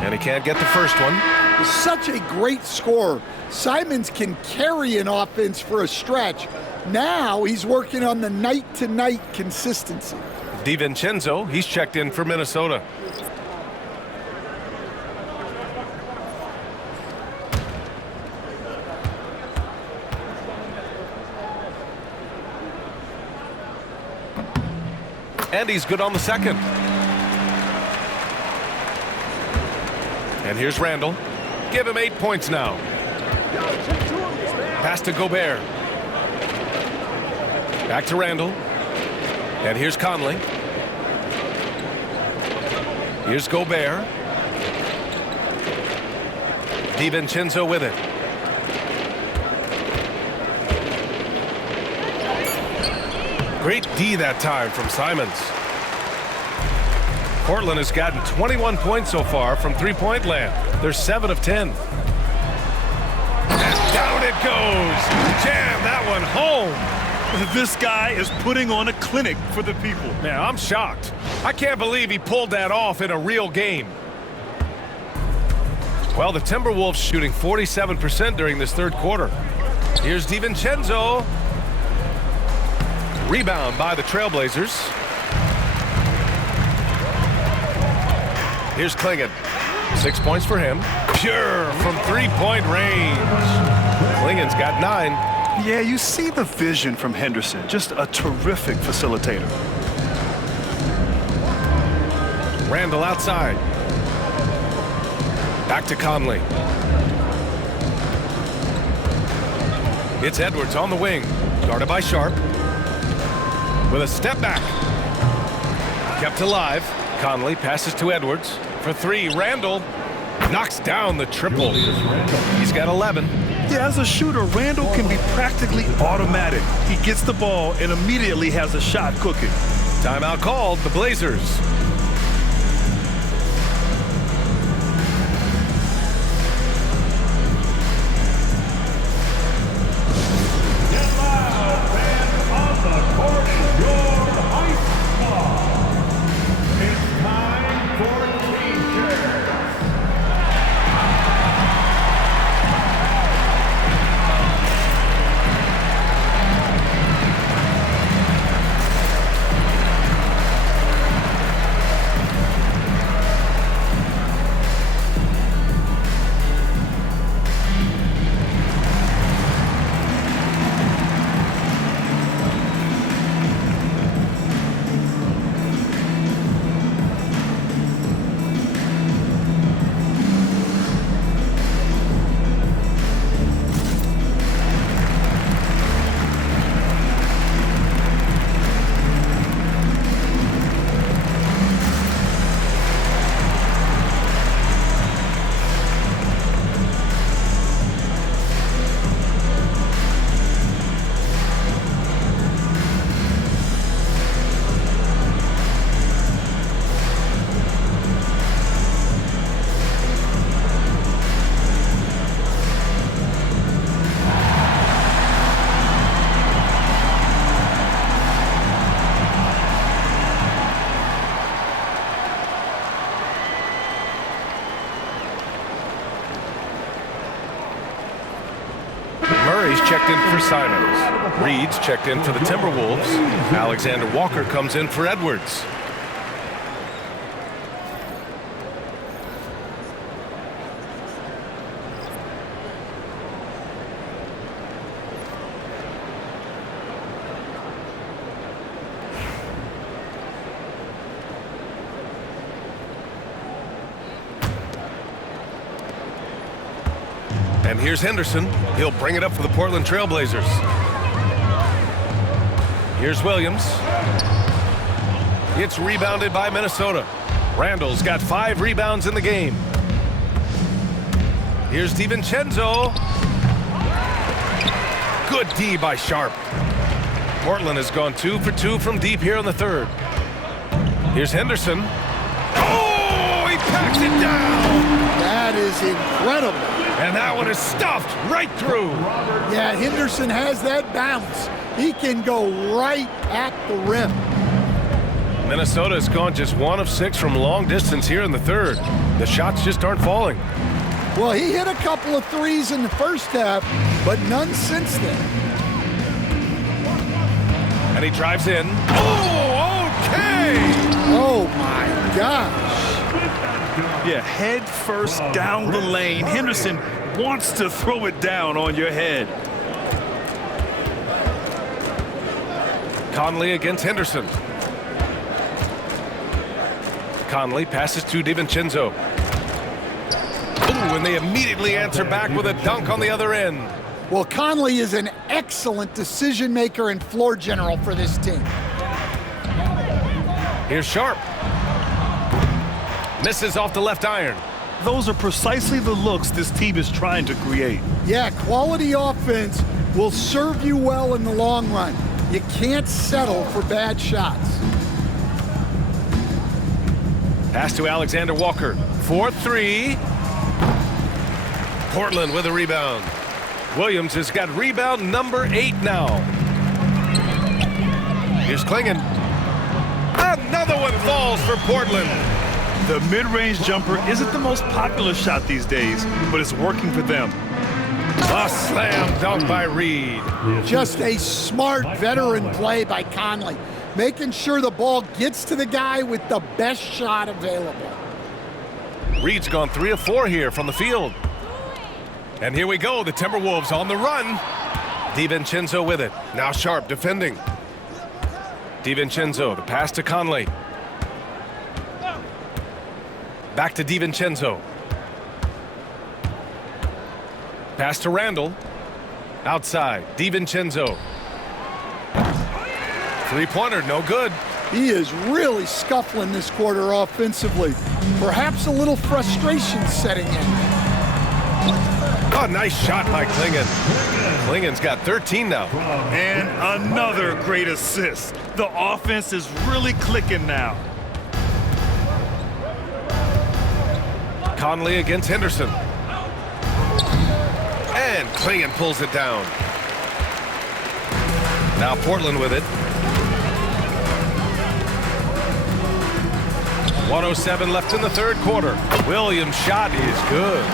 And he can't get the first one. He's such a great scorer. Simons can carry an offense for a stretch. Now he's working on the night-to-night consistency. DiVincenzo, he's checked in for Minnesota. And he's good on the second. And here's Randall. Give him 8 points now. Pass to Gobert. Back to Randall. And here's Conley. Here's Gobert. DiVincenzo with it. Great D that time from Simons. Portland has gotten 21 points so far from three-point land. They're 7 of 10. And down it goes. Jam that one home. This guy is putting on a clinic for the people. Man, I'm shocked. I can't believe he pulled that off in a real game. Well, the Timberwolves shooting 47% during this third quarter. Here's DiVincenzo. Rebound by the Trailblazers. Here's Klingon. 6 points for him. Pure from three-point range. Klingon's got 9. Yeah, you see the vision from Henderson. Just a terrific facilitator. Randall outside. Back to Conley. It's Edwards on the wing. Guarded by Sharp. With a step back. Kept alive. Conley passes to Edwards. For 3, Randall knocks down the triple. He's got 11. Yeah, as a shooter, Randall can be practically automatic. He gets the ball and immediately has a shot cooking. Timeout called, the Blazers. Murray's checked in for Simons. Reed's checked in for the Timberwolves. Alexander Walker comes in for Edwards. And here's Henderson. He'll bring it up for the Portland Trailblazers. Here's Williams. It's rebounded by Minnesota. Randall's got 5 rebounds in the game. Here's DiVincenzo. Good D by Sharp. Portland has gone 2 for 2 from deep here in the third. Here's Henderson. Oh, he packs it down. That is incredible. And that one is stuffed right through. Yeah, Henderson has that bounce. He can go right at the rim. Minnesota has gone just 1 of 6 from long distance here in the third. The shots just aren't falling. Well, he hit a couple of threes in the first half, but none since then. And he drives in. Oh, okay! Oh, my gosh. Yeah, head first down the lane. Henderson wants to throw it down on your head. Conley against Henderson. Conley passes to DiVincenzo. Ooh, and they immediately answer back with a dunk on the other end. Well, Conley is an excellent decision maker and floor general for this team. Here's Sharp. Misses off the left iron. Those are precisely the looks this team is trying to create. Yeah, quality offense will serve you well in the long run. You can't settle for bad shots. Pass to Alexander Walker. 4-3. Portland with a rebound. Williams has got rebound number 8 now. Here's Klingon. Another one falls for Portland. The mid-range jumper isn't the most popular shot these days, but it's working for them. A slam dunk by Reed. Just a smart veteran play by Conley, making sure the ball gets to the guy with the best shot available. Reed's gone 3 of 4 here from the field. And here we go, the Timberwolves on the run. DiVincenzo with it. Now Sharp defending. DiVincenzo, the pass to Conley. Back to DiVincenzo. Pass to Randall. Outside, DiVincenzo. Three-pointer, no good. He is really scuffling this quarter offensively. Perhaps a little frustration setting in. Oh, nice shot by Klingon. Klingon's got 13 now. And another great assist. The offense is really clicking now. Conley against Henderson. And Klingon pulls it down. Now Portland with it. 1:07 left in the third quarter. Williams' shot is good.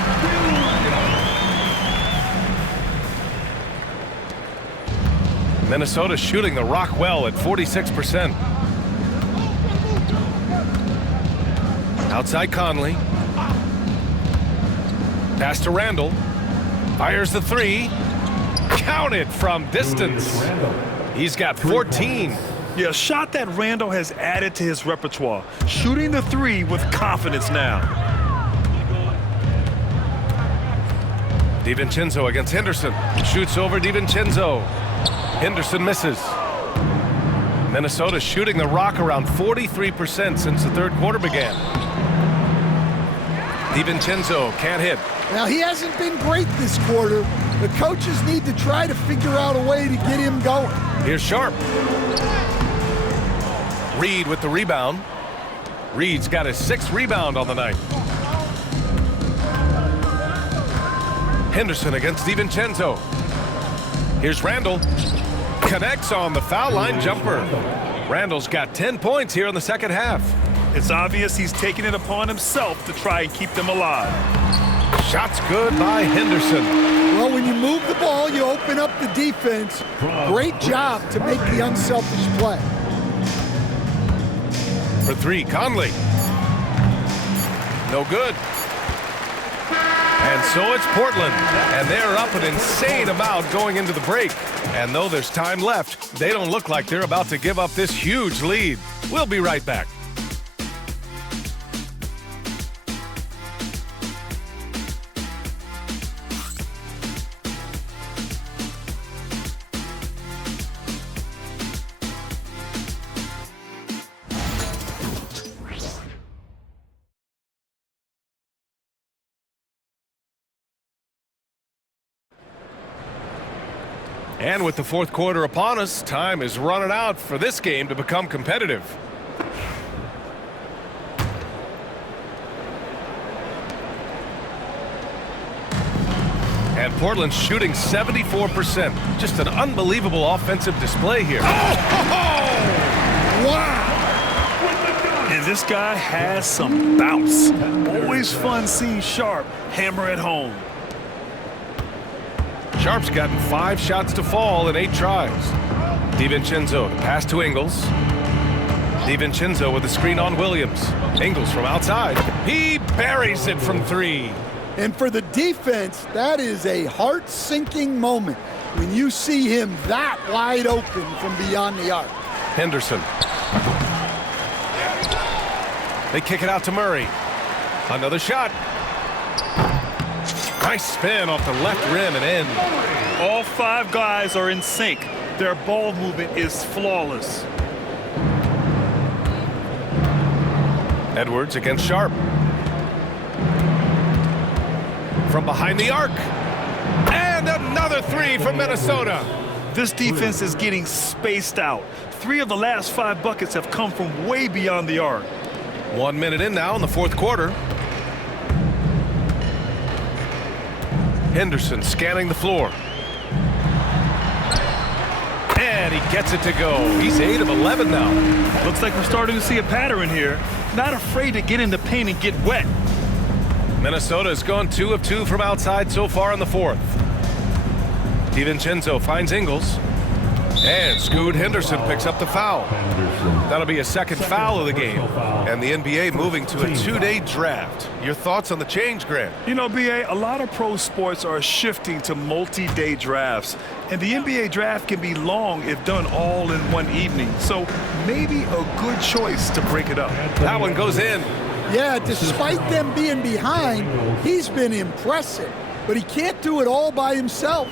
Minnesota shooting the rock well at 46%. Outside Conley. Pass to Randall. Fires the 3. Count it from distance. He's got 14. Yeah, a shot that Randall has added to his repertoire. Shooting the 3 with confidence now. DiVincenzo against Henderson. Shoots over DiVincenzo. Henderson misses. Minnesota shooting the rock around 43% since the third quarter began. DiVincenzo can't hit. Now, he hasn't been great this quarter. The coaches need to try to figure out a way to get him going. Here's Sharp. Reed with the rebound. Reed's got his 6th rebound on the night. Henderson against DiVincenzo. Here's Randall. Connects on the foul line jumper. Randall's got 10 points here in the second half. It's obvious he's taking it upon himself to try and keep them alive. Shots good by Henderson. Well, when you move the ball, you open up the defense. Great job to make the unselfish play. For 3, Conley. No good. And so it's Portland, and they're up an insane amount going into the break. And though there's time left, they don't look like they're about to give up this huge lead. We'll be right back. And with the fourth quarter upon us, time is running out for this game to become competitive. And Portland's shooting 74%. Just an unbelievable offensive display here. Wow! And this guy has some bounce. Always fun seeing Sharp hammer it home. Sharp's gotten 5 shots to fall in 8 tries. DiVincenzo, the pass to Ingles. DiVincenzo with a screen on Williams. Ingles from outside. He buries it from 3. And for the defense, that is a heart-sinking moment when you see him that wide open from beyond the arc. Henderson. They kick it out to Murray. Another shot. Nice spin off the left rim and in. All 5 guys are in sync. Their ball movement is flawless. Edwards against Sharp. From behind the arc. And another 3 from Minnesota. This defense is getting spaced out. 3 of the last 5 buckets have come from way beyond the arc. 1 minute in now in the fourth quarter. Henderson scanning the floor. And he gets it to go. He's 8 of 11 now. Looks like we're starting to see a pattern here. Not afraid to get in the paint and get wet. Minnesota has gone 2 of 2 from outside so far in the fourth. DiVincenzo finds Ingles. And Scoot Henderson picks up the foul. That'll be a second foul of the game. And the NBA moving to a 2-day draft. Your thoughts on the change, Grant? You know, B.A., a lot of pro sports are shifting to multi-day drafts. And the NBA draft can be long if done all in one evening. So maybe a good choice to break it up. That one goes in. Yeah, despite them being behind, he's been impressive. But he can't do it all by himself.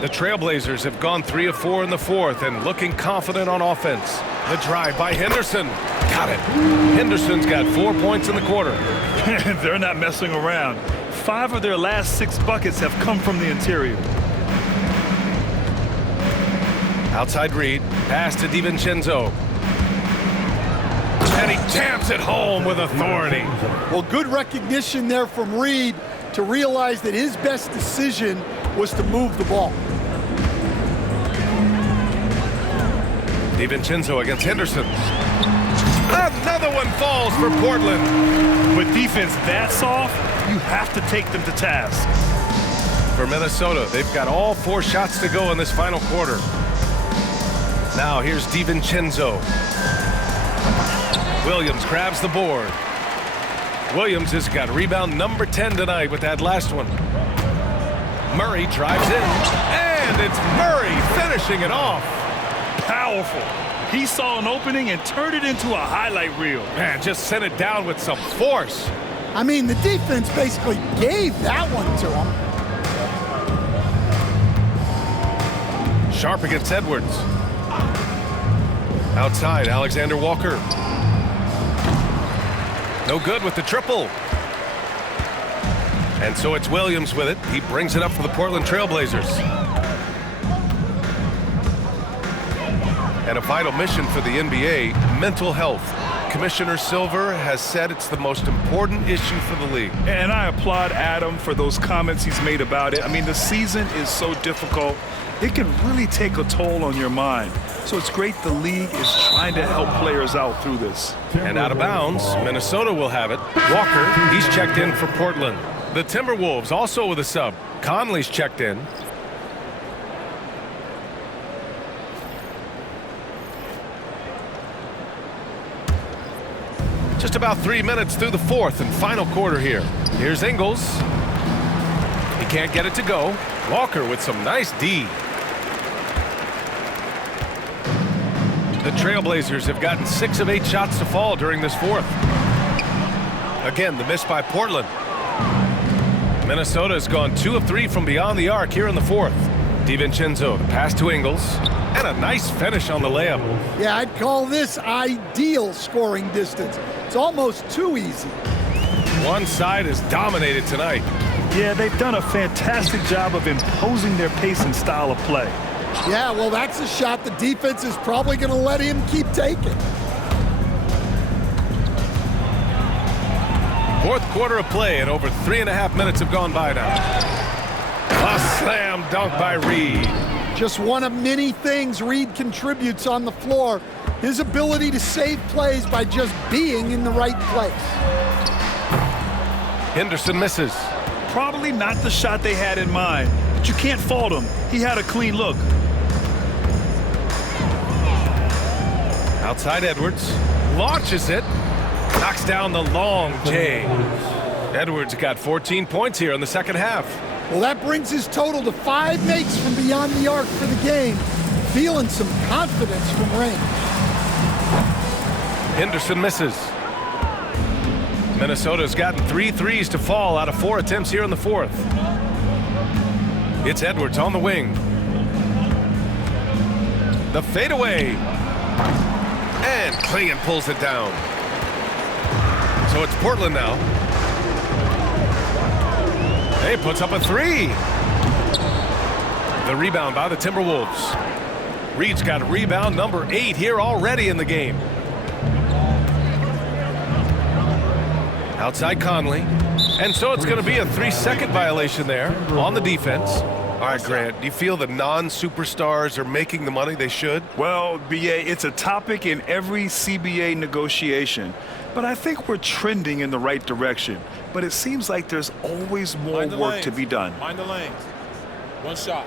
The Trailblazers have gone 3 of 4 in the fourth and looking confident on offense. The drive by Henderson. Got it. Henderson's got 4 points in the quarter. They're not messing around. 5 of their last 6 buckets have come from the interior. Outside Reed. Pass to DiVincenzo. And he jams it home with authority. Well, good recognition there from Reed to realize that his best decision was to move the ball. DiVincenzo against Henderson. Another one falls for Portland. With defense that soft, you have to take them to task. For Minnesota, they've got all 4 shots to go in this final quarter. Now here's DiVincenzo. Williams grabs the board. Williams has got rebound number 10 tonight with that last one. Murray drives in, and it's Murray finishing it off. Powerful. He saw an opening and turned it into a highlight reel. Man, just sent it down with some force. I mean, the defense basically gave that one to him. Sharp against Edwards. Outside, Alexander Walker. No good with the triple. And so it's Williams with it. He brings it up for the Portland Trailblazers. And a vital mission for the NBA, mental health. Commissioner Silver has said it's the most important issue for the league. And I applaud Adam for those comments he's made about it. I mean, the season is so difficult. It can really take a toll on your mind. So it's great the league is trying to help players out through this. And out of bounds, Minnesota will have it. Walker, he's checked in for Portland. The Timberwolves also with a sub. Conley's checked in. Just about 3 minutes through the fourth and final quarter here. Here's Ingles. He can't get it to go. Walker with some nice D. The Trailblazers have gotten 6 of 8 shots to fall during this fourth. Again, the miss by Portland. Minnesota has gone 2 of 3 from beyond the arc here in the fourth. DiVincenzo, the pass to Ingles, and a nice finish on the layup. Yeah, I'd call this ideal scoring distance. It's almost too easy. One side is dominated tonight. Yeah, they've done a fantastic job of imposing their pace and style of play. Yeah, well, that's a shot the defense is probably going to let him keep taking. Fourth quarter of play, and over 3.5 minutes have gone by now. A slam dunk by Reed. Just one of many things Reed contributes on the floor. His ability to save plays by just being in the right place. Henderson misses. Probably not the shot they had in mind, but you can't fault him. He had a clean look. Outside Edwards. Launches it. Knocks down the long J. Edwards got 14 points here in the second half. Well, that brings his total to 5 makes from beyond the arc for the game. Feeling some confidence from range. Henderson misses. Minnesota's gotten 3 threes to fall out of 4 attempts here in the fourth. It's Edwards on the wing. The fadeaway. And Clingan pulls it down. So it's Portland now. Hey, puts up a 3. The rebound by the Timberwolves. Reed's got rebound number 8 here already in the game. Outside Conley. And so it's going to be a 3-second violation there on the defense. All right, Grant, do you feel the non-superstars are making the money they should? Well, BA, it's a topic in every CBA negotiation. But I think we're trending in the right direction. But it seems like there's always more work to be done. Mind the lanes. One shot.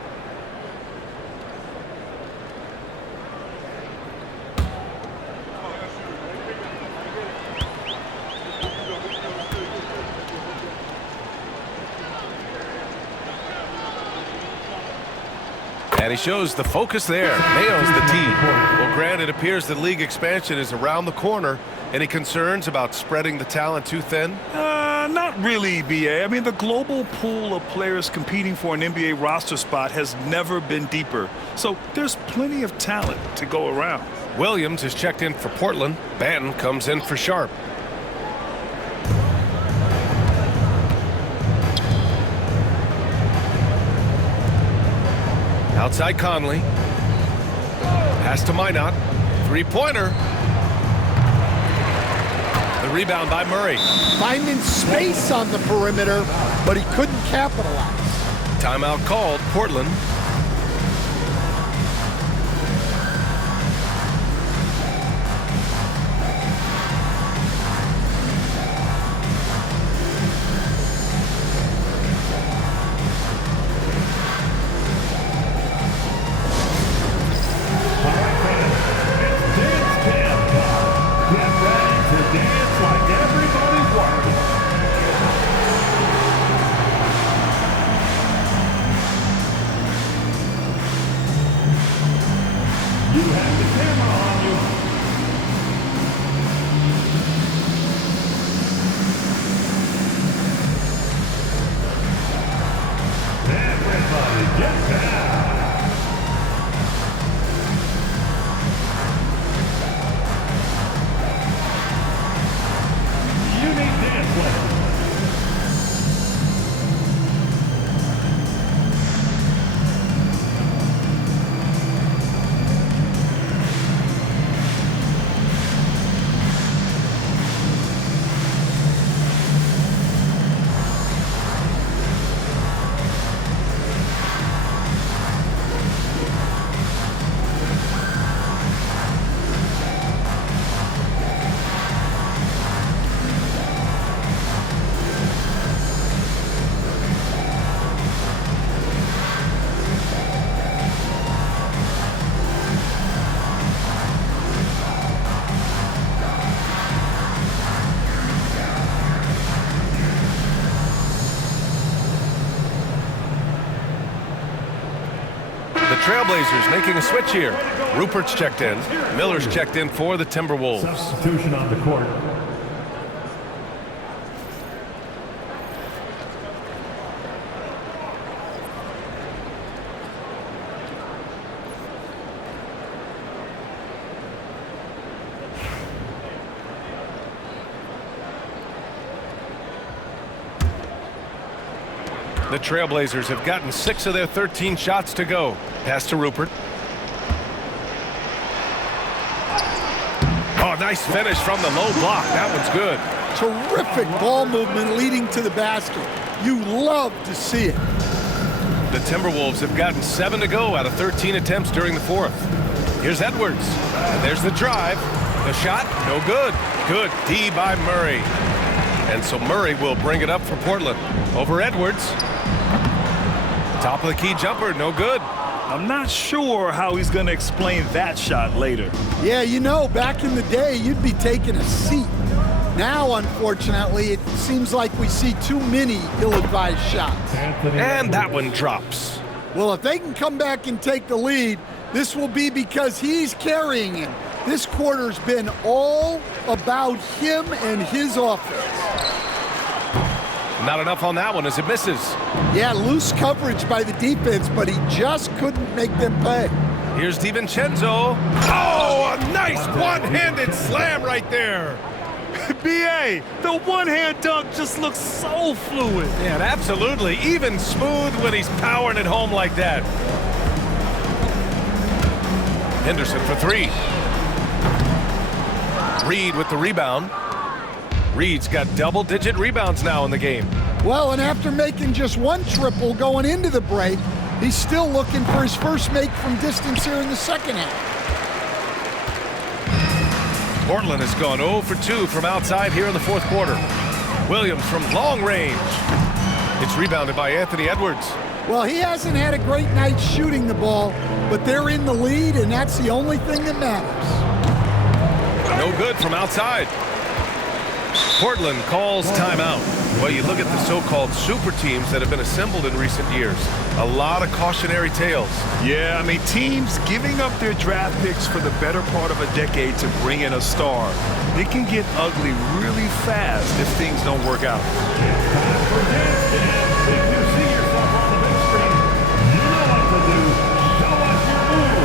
And he shows the focus there. Nails the tee. Well, Grant, it appears that league expansion is around the corner. Any concerns about spreading the talent too thin? Not really, BA. I mean, the global pool of players competing for an NBA roster spot has never been deeper. So there's plenty of talent to go around. Williams is checked in for Portland. Banton comes in for Sharp. Outside Conley. Pass to Minot. Three-pointer. The rebound by Murray. Finding space on the perimeter, but he couldn't capitalize. Timeout called, Portland. Trailblazers making a switch here. Rupert's checked in. Miller's checked in for the Timberwolves. Substitution on the court. The Trailblazers have gotten 6 of their 13 shots to go. Pass to Rupert. Oh, nice finish from the low block. That one's good. Terrific ball movement leading to the basket. You love to see it. The Timberwolves have gotten 7 to go out of 13 attempts during the fourth. Here's Edwards. And there's the drive. The shot, no good. Good D by Murray. And so Murray will bring it up for Portland. Over Edwards. Top of the key jumper, no good. I'm not sure how he's going to explain that shot later. Yeah, you know, back in the day, you'd be taking a seat. Now, unfortunately, it seems like we see too many ill-advised shots. And that one drops. Well, if they can come back and take the lead, this will be because he's carrying him. This quarter's been all about him and his offense. Not enough on that one as it misses. Yeah, loose coverage by the defense, but he just couldn't make them pay. Here's DiVincenzo. Oh, a nice one-handed slam right there. B.A., the one-hand dunk just looks so fluid. Yeah, and absolutely. Even smooth when he's powering it home like that. Henderson for three. Reed with the rebound. Reed's got double-digit rebounds now in the game. Well, and after making just one triple going into the break, he's still looking for his first make from distance here in the second half. Portland has gone 0 for 2 from outside here in the fourth quarter. Williams from long range. It's rebounded by Anthony Edwards. Well, he hasn't had a great night shooting the ball, but they're in the lead, and that's the only thing that matters. No good from outside. Portland calls timeout. Well, you look at the so-called super teams that have been assembled in recent years. A lot of cautionary tales. Yeah, I mean, teams giving up their draft picks for the better part of a decade to bring in a star. It can get ugly really fast if things don't work out. If you see yourself on the big screen, you know what to do. Show us your move.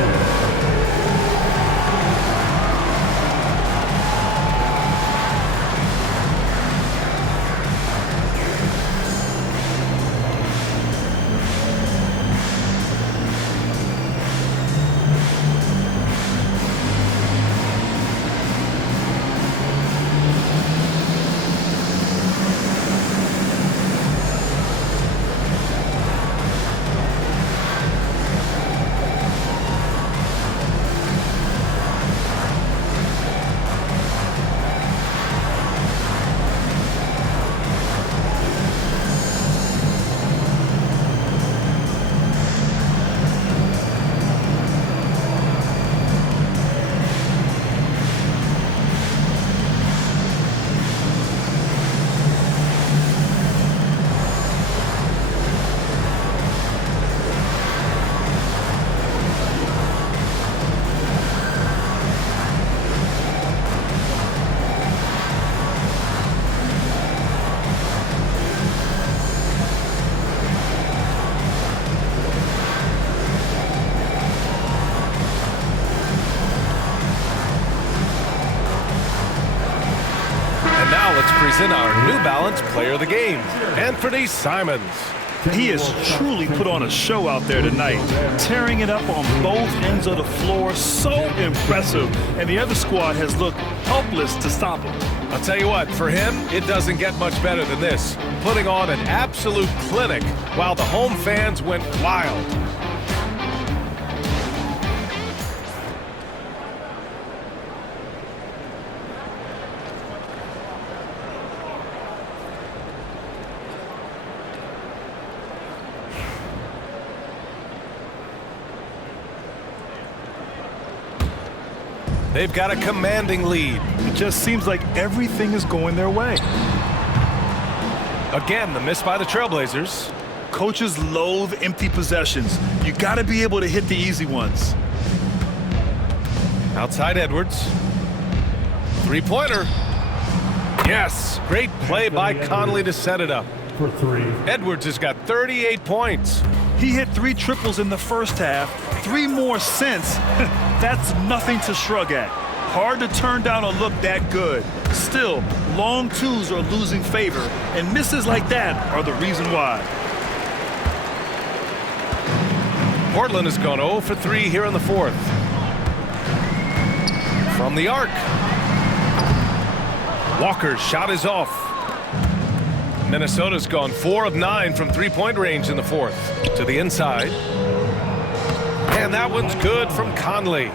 In our New Balance Player of the Game, Anfernee Simons. He has truly put on a show out there tonight, tearing it up on both ends of the floor. So impressive, and the other squad has looked helpless to stop him. I'll tell you what, for him, it doesn't get much better than this. Putting on an absolute clinic while the home fans went wild. They've got a commanding lead. It just seems like everything is going their way. Again, the miss by the Trailblazers. Coaches loathe empty possessions. You got to be able to hit the easy ones. Outside Edwards. Three-pointer. Yes, great play by Conley to set it up. For three. Edwards has got 38 points. He hit 3 triples in the first half, 3 more since. That's nothing to shrug at. Hard to turn down a look that good. Still, long twos are losing favor, and misses like that are the reason why. Portland has gone 0 for 3 here in the fourth. From the arc. Walker's shot is off. Minnesota's gone 4 of 9 from three-point range in the fourth. To the inside. And that one's good from Conley.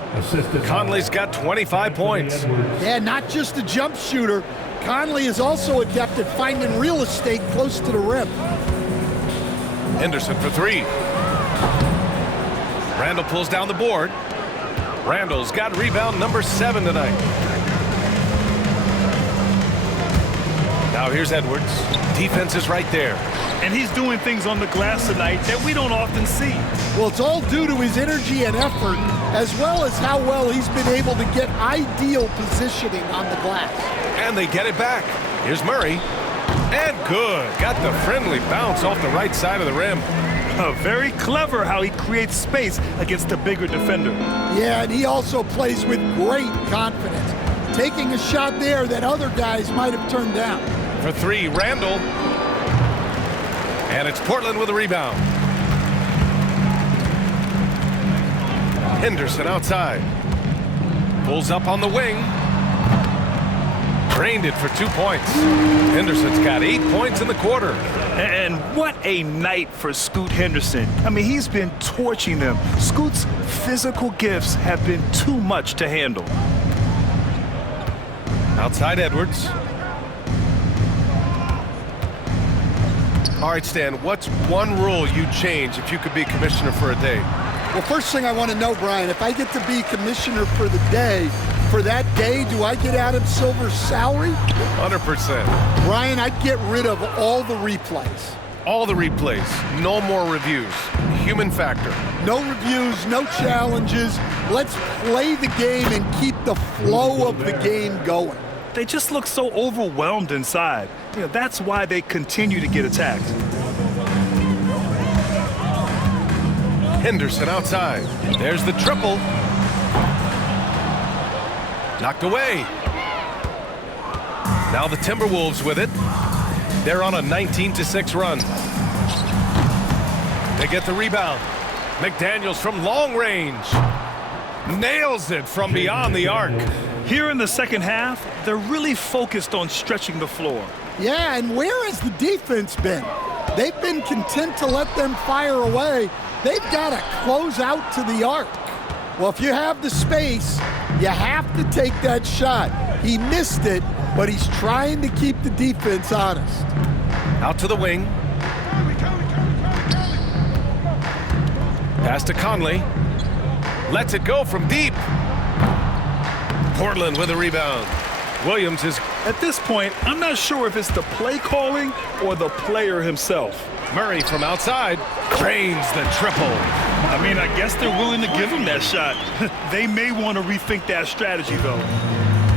Conley's got 25 points. Yeah, not just a jump shooter. Conley is also adept at finding real estate close to the rim. Henderson for 3. Randall pulls down the board. Randall's got rebound number 7 tonight. Now here's Edwards. Defense is right there. And he's doing things on the glass tonight that we don't often see. Well, it's all due to his energy and effort as well as how well he's been able to get ideal positioning on the glass. And they get it back. Here's Murray. And good. Got the friendly bounce off the right side of the rim. Very clever how he creates space against the bigger defender. Yeah, and he also plays with great confidence, taking a shot there that other guys might have turned down. For three, Randall. And it's Portland with a rebound. Henderson outside. Pulls up on the wing. Drained it for 2 points. Henderson's got 8 points in the quarter. And what a night for Scoot Henderson. I mean, he's been torching them. Scoot's physical gifts have been too much to handle. Outside Edwards. All right, Stan, what's one rule you'd change if you could be commissioner for a day? Well, first thing I want to know, Brian, if I get to be commissioner for the day, for that day, do I get Adam Silver's salary? 100%. Brian, I'd get rid of all the replays. All the replays. No more reviews. Human factor. No reviews, no challenges. Let's play the game and keep the flow of the game going. They just look so overwhelmed inside. You know, that's why they continue to get attacked. Henderson outside. There's the triple. Knocked away. Now the Timberwolves with it. They're on a 19-6 run. They get the rebound. McDaniels from long range. Nails it from beyond the arc. Here in the second half, they're really focused on stretching the floor. Yeah, and where has the defense been? They've been content to let them fire away. They've got to close out to the arc. Well, if you have the space, you have to take that shot. He missed it, but he's trying to keep the defense honest. Out to the wing. Pass to Conley. Lets it go from deep. Portland with a rebound. Williams is... At this point, I'm not sure if it's the play calling or the player himself. Murray from outside. Drains the triple. I mean, I guess they're willing to give him that shot. They may want to rethink that strategy, though.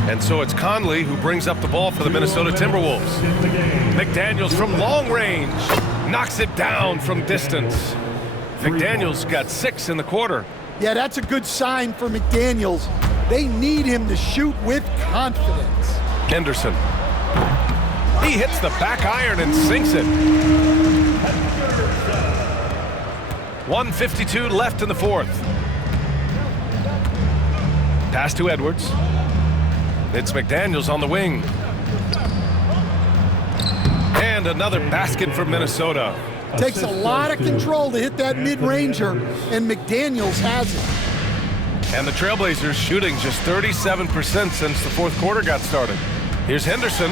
And so it's Conley who brings up the ball for the Minnesota Timberwolves. McDaniels from long range. Knocks it down from distance. McDaniels got 6 in the quarter. Yeah, that's a good sign for McDaniels. They need him to shoot with confidence. Henderson. He hits the back iron and sinks it. 1:52 left in the fourth. Pass to Edwards. It's McDaniels on the wing. And another basket for Minnesota. Takes a lot of control to hit that mid-ranger, and McDaniels has it. And the Trailblazers shooting just 37% since the fourth quarter got started. Here's Henderson.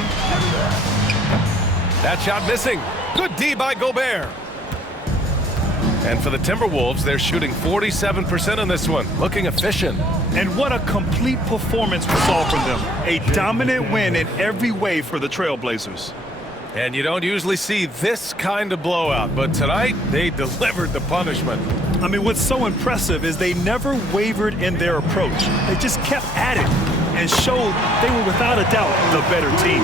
That shot missing. Good D by Gobert. And for the Timberwolves, they're shooting 47% on this one. Looking efficient. And what a complete performance we saw from them. A dominant win in every way for the Trailblazers. And you don't usually see this kind of blowout, but tonight they delivered the punishment. I mean, what's so impressive is they never wavered in their approach. They just kept at it and showed they were without a doubt the better team.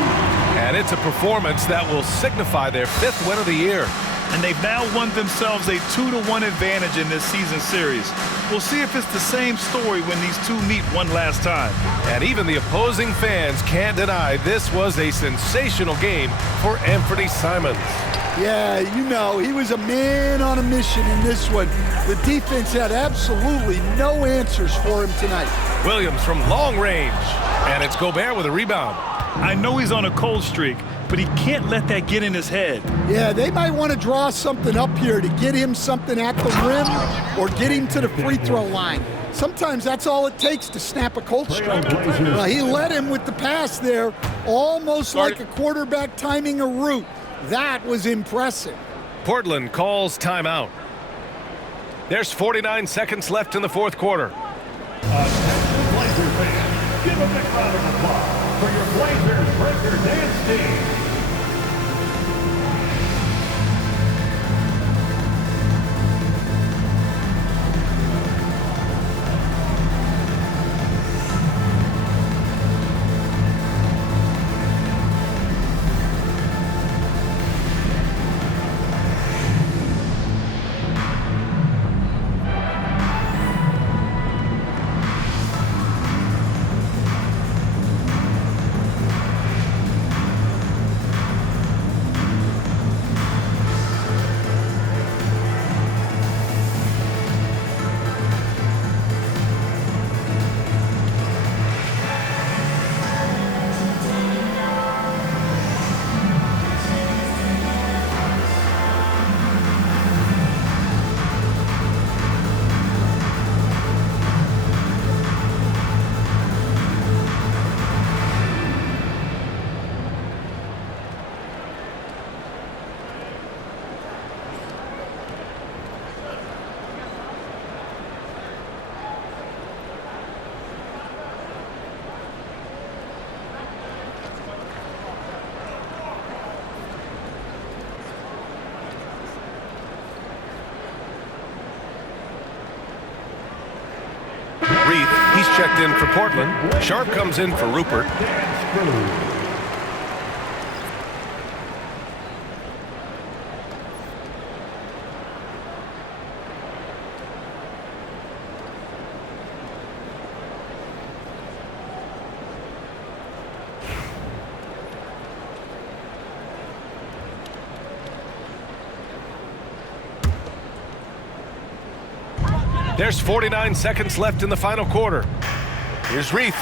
And it's a performance that will signify their 5th win of the year. And they've now won themselves a 2-1 advantage in this season series. We'll see if it's the same story when these two meet one last time. And even the opposing fans can't deny this was a sensational game for Anfernee Simons. Yeah, you know, he was a man on a mission in this one. The defense had absolutely no answers for him tonight. Williams from long range. And it's Gobert with a rebound. I know he's on a cold streak, but he can't let that get in his head. Yeah, they might want to draw something up here to get him something at the rim or get him to the free throw line. Sometimes that's all it takes to snap a cold streak. He led him with the pass there, almost like a quarterback timing a route. That was impressive. Portland calls timeout. There's 49 seconds left in the fourth quarter. Blazer fans, give a big round of applause for your Blazers Breaker Dance team. checked in for Portland. Sharp comes in for Rupert. There's 49 seconds left in the final quarter. Here's Reith.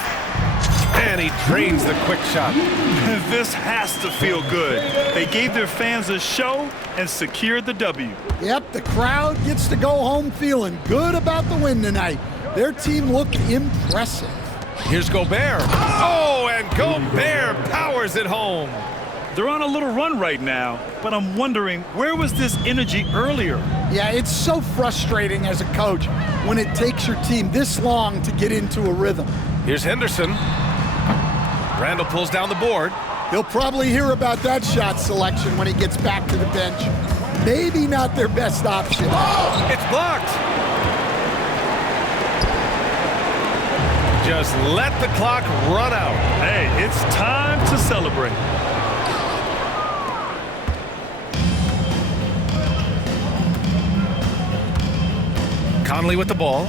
And he drains the quick shot. This has to feel good. They gave their fans a show and secured the W. Yep, the crowd gets to go home feeling good about the win tonight. Their team looked impressive. Here's Gobert. Oh, and Gobert powers it home. They're on a little run right now, but I'm wondering, where was this energy earlier? Yeah, it's so frustrating as a coach when it takes your team this long to get into a rhythm. Here's Henderson. Randall pulls down the board. He'll probably hear about that shot selection when he gets back to the bench. Maybe not their best option. It's blocked. Just let the clock run out. Hey, it's time to celebrate. Conley with the ball.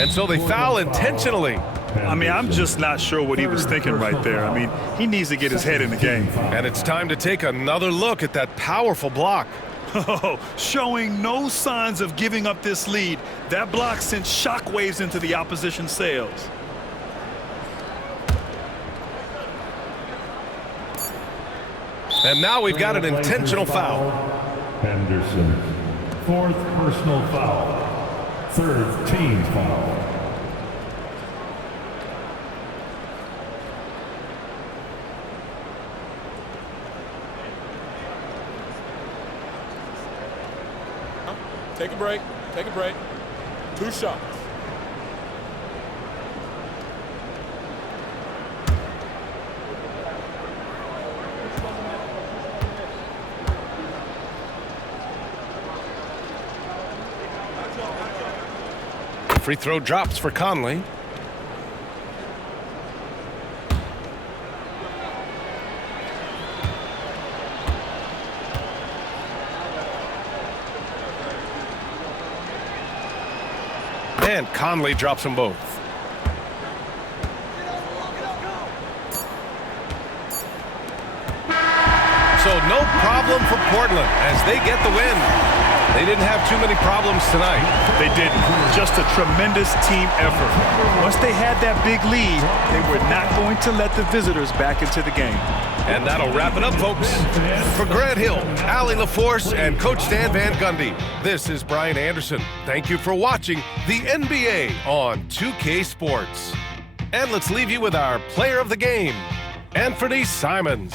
And so they foul intentionally. I mean, I'm just not sure what he was thinking right there. I mean, he needs to get his head in the game. And it's time to take another look at that powerful block. Showing no signs of giving up this lead. That block sent shockwaves into the opposition sails. And now we've got an intentional foul. Henderson, fourth personal foul. Third team foul. Take a break. Take a break. 2 shots. Free throw drops for Conley. And Conley drops them both. So no problem for Portland as they get the win. They didn't have too many problems tonight. They didn't. Just a tremendous team effort. Once they had that big lead, they were not going to let the visitors back into the game. And that'll wrap it up, folks. For Grant Hill, Allie LaForce, and Coach Dan Van Gundy, this is Brian Anderson. Thank you for watching the NBA on 2K Sports. And let's leave you with our player of the game, Anfernee Simons.